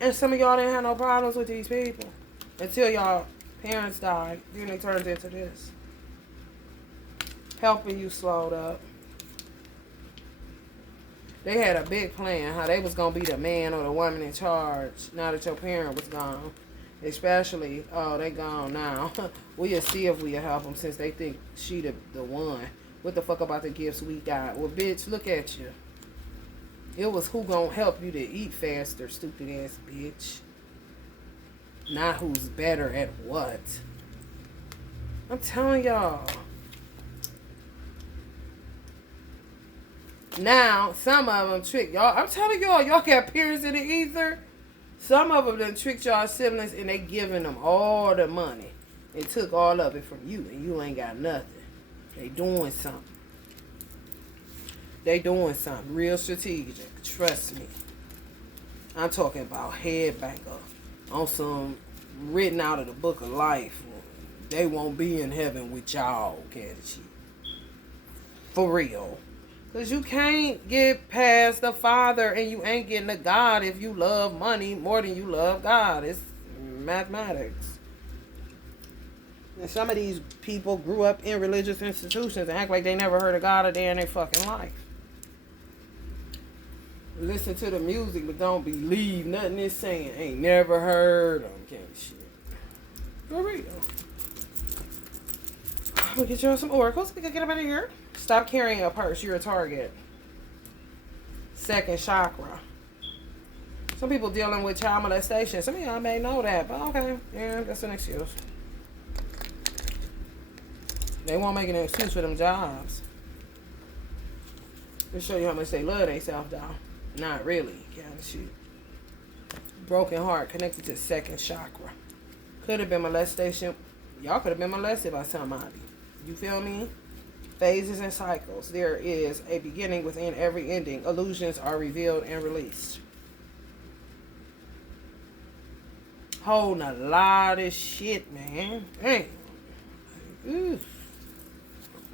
And some of y'all didn't have no problems with these people. Until y'all parents died. Then it turns into this. Helping you slowed up. They had a big plan how they was going to be the man or the woman in charge now that your parent was gone. Especially, oh, they gone now. We'll see if we'll help them since they think she the one. What the fuck about the gifts we got? Well, bitch, look at you. It was who gonna help you to eat faster, stupid ass bitch. Not who's better at what. I'm telling y'all. Now, some of them trick y'all. I'm telling y'all got peers in the ether. Some of them done tricked y'all siblings and they giving them all the money. They took all of it from you and you ain't got nothing. They doing something. They doing something real strategic. Trust me. I'm talking about headbanger on some written out of the book of life. They won't be in heaven with y'all, can't you? For real. Because you can't get past the Father and you ain't getting to God if you love money more than you love God. It's mathematics. And some of these people grew up in religious institutions and act like they never heard of God a day in their fucking life. Listen to the music, but don't believe nothing it's saying. Ain't never heard them kind of shit. For real. I'm gonna get you some oracles. We can get up out of here. Stop carrying a purse. You're a target. Second chakra. Some people dealing with child molestation. Some of y'all may know that, but okay. Yeah, that's an excuse. They won't make an excuse for them jobs. They show you how much they love themselves, though. Not really, kind of shit. Broken heart connected to second chakra. Could have been molestation. Y'all could have been molested by somebody. You feel me? Phases and cycles. There is a beginning within every ending. Illusions are revealed and released. Holding a lot of shit, man. Dang. Ooh.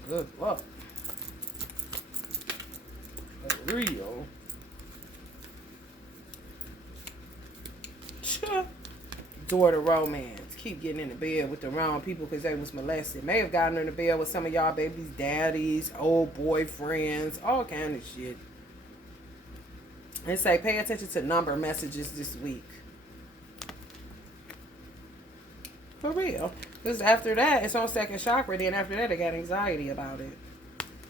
Good luck. For real. Door to romance. Keep getting in the bed with the wrong people because they was molested. May have gotten in the bed with some of y'all babies' daddies, old boyfriends, all kind of shit. And say, pay attention to number messages this week. For real. Because after that, it's on second chakra. Then after that, they got anxiety about it.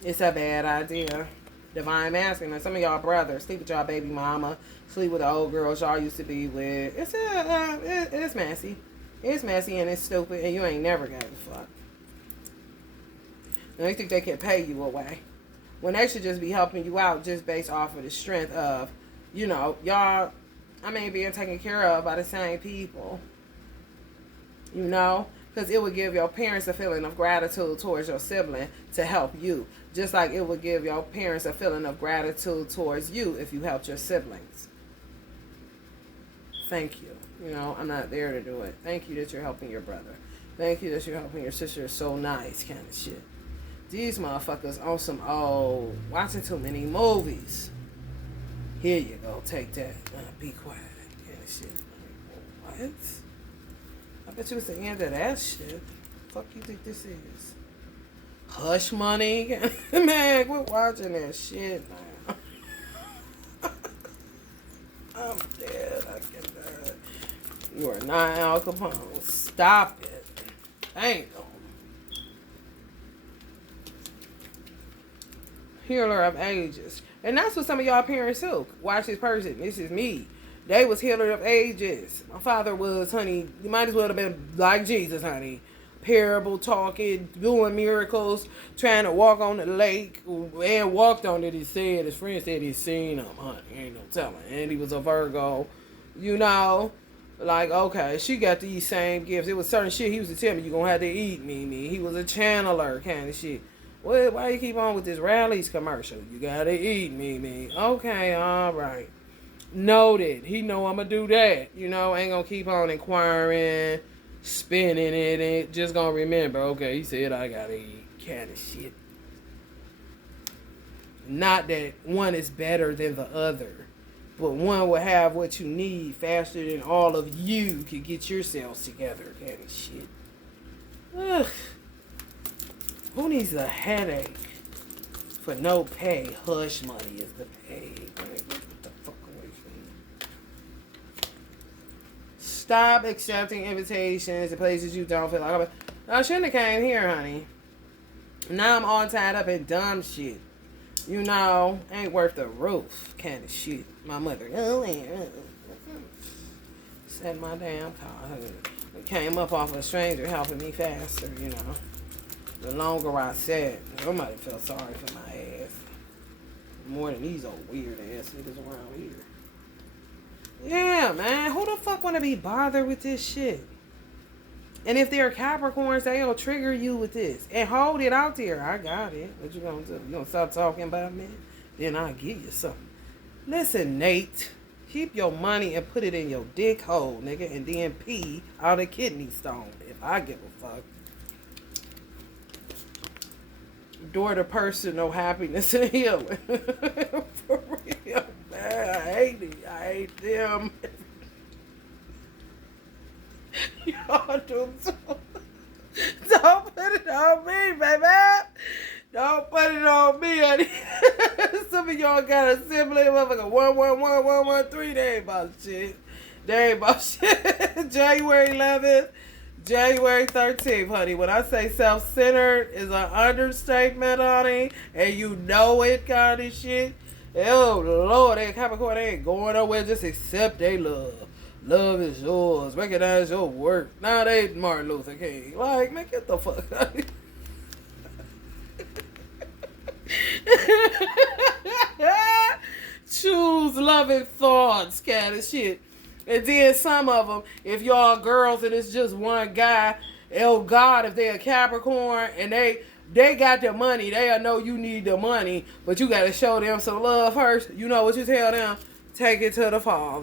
It's a bad idea. Divine masculine. Some of y'all brothers sleep with y'all baby mama, sleep with the old girls y'all used to be with. It's messy. It's messy and it's stupid, and you ain't never got a fuck. And they think they can pay you away when they should just be helping you out, just based off of the strength of, you know, y'all. I mean, being taken care of by the same people. You know. Because it would give your parents a feeling of gratitude towards your sibling to help you. Just like it would give your parents a feeling of gratitude towards you if you helped your siblings. Thank you. You know, I'm not there to do it. Thank you that you're helping your brother. Thank you that you're helping your sister. It's so nice kind of shit. These motherfuckers on some watching too many movies. Here you go. Take that. Be quiet kind of shit. What? I bet you it's the end of that shit. Fuck you think this is? Hush Money? Man, quit watching that shit, man. I'm dead. I cannot. You are not Al Capone. Stop it. Damn. Healer of ages. And that's what some of y'all parents do. Watch this person. This is me. They was healer of ages. My father was, honey, you might as well have been like Jesus, honey. Parable talking, doing miracles, trying to walk on the lake, and walked on it, he said. His friend said he'd seen him, honey. Ain't no telling. And he was a Virgo. You know, like, okay, she got these same gifts. It was certain shit he used to tell me, you gonna have to eat, Mimi. He was a channeler kind of shit. Well, why you keep on with this Rally's commercial? You gotta eat, Mimi. Okay, all right. Noted. He know I'm gonna do that. You know, ain't gonna keep on inquiring, spinning it, and just gonna remember, okay, he said I gotta eat kind of shit. Not that one is better than the other, but one will have what you need faster than all of you can get yourselves together kind of shit. Ugh. Who needs a headache for no pay? Hush money is the pay. Stop accepting invitations to places you don't feel like. I shouldn't have came here, honey. Now I'm all tied up in dumb shit. You know, ain't worth the roof kind of shit. My mother, set my damn car. It came up off a stranger helping me faster, you know. The longer I sat, somebody felt sorry for my ass. More than these old weird ass niggas around here. Yeah, man. Who the fuck want to be bothered with this shit? And if they're Capricorns, they'll trigger you with this. And hold it out there. I got it. What you gonna do? You gonna stop talking about me? Then I'll give you something. Listen, Nate. Keep your money and put it in your dick hole, nigga. And then pee out a kidney stone. If I give a fuck. Door to personal happiness and healing. For real, man. I hate it. I hate them. Y'all do too. Don't put it on me, baby. Don't put it on me, honey. Some of y'all got a sibling, motherfucker. 111113. They ain't about shit. They ain't about shit. January 11th, January 13th, honey. When I say self-centered is an understatement, honey, and you know it kind of shit. Oh, Lord, they Capricorn, they ain't going nowhere. Just accept they love. Love is yours. Recognize your work. Now they Martin Luther King. Like, man, get the fuck out of here. Choose loving thoughts, kind of shit. And then some of them, if y'all girls and it's just one guy, oh God, if they a Capricorn and they got their money, they'll know you need the money, but you got to show them some love first. You know what you tell them? Take it to the Father.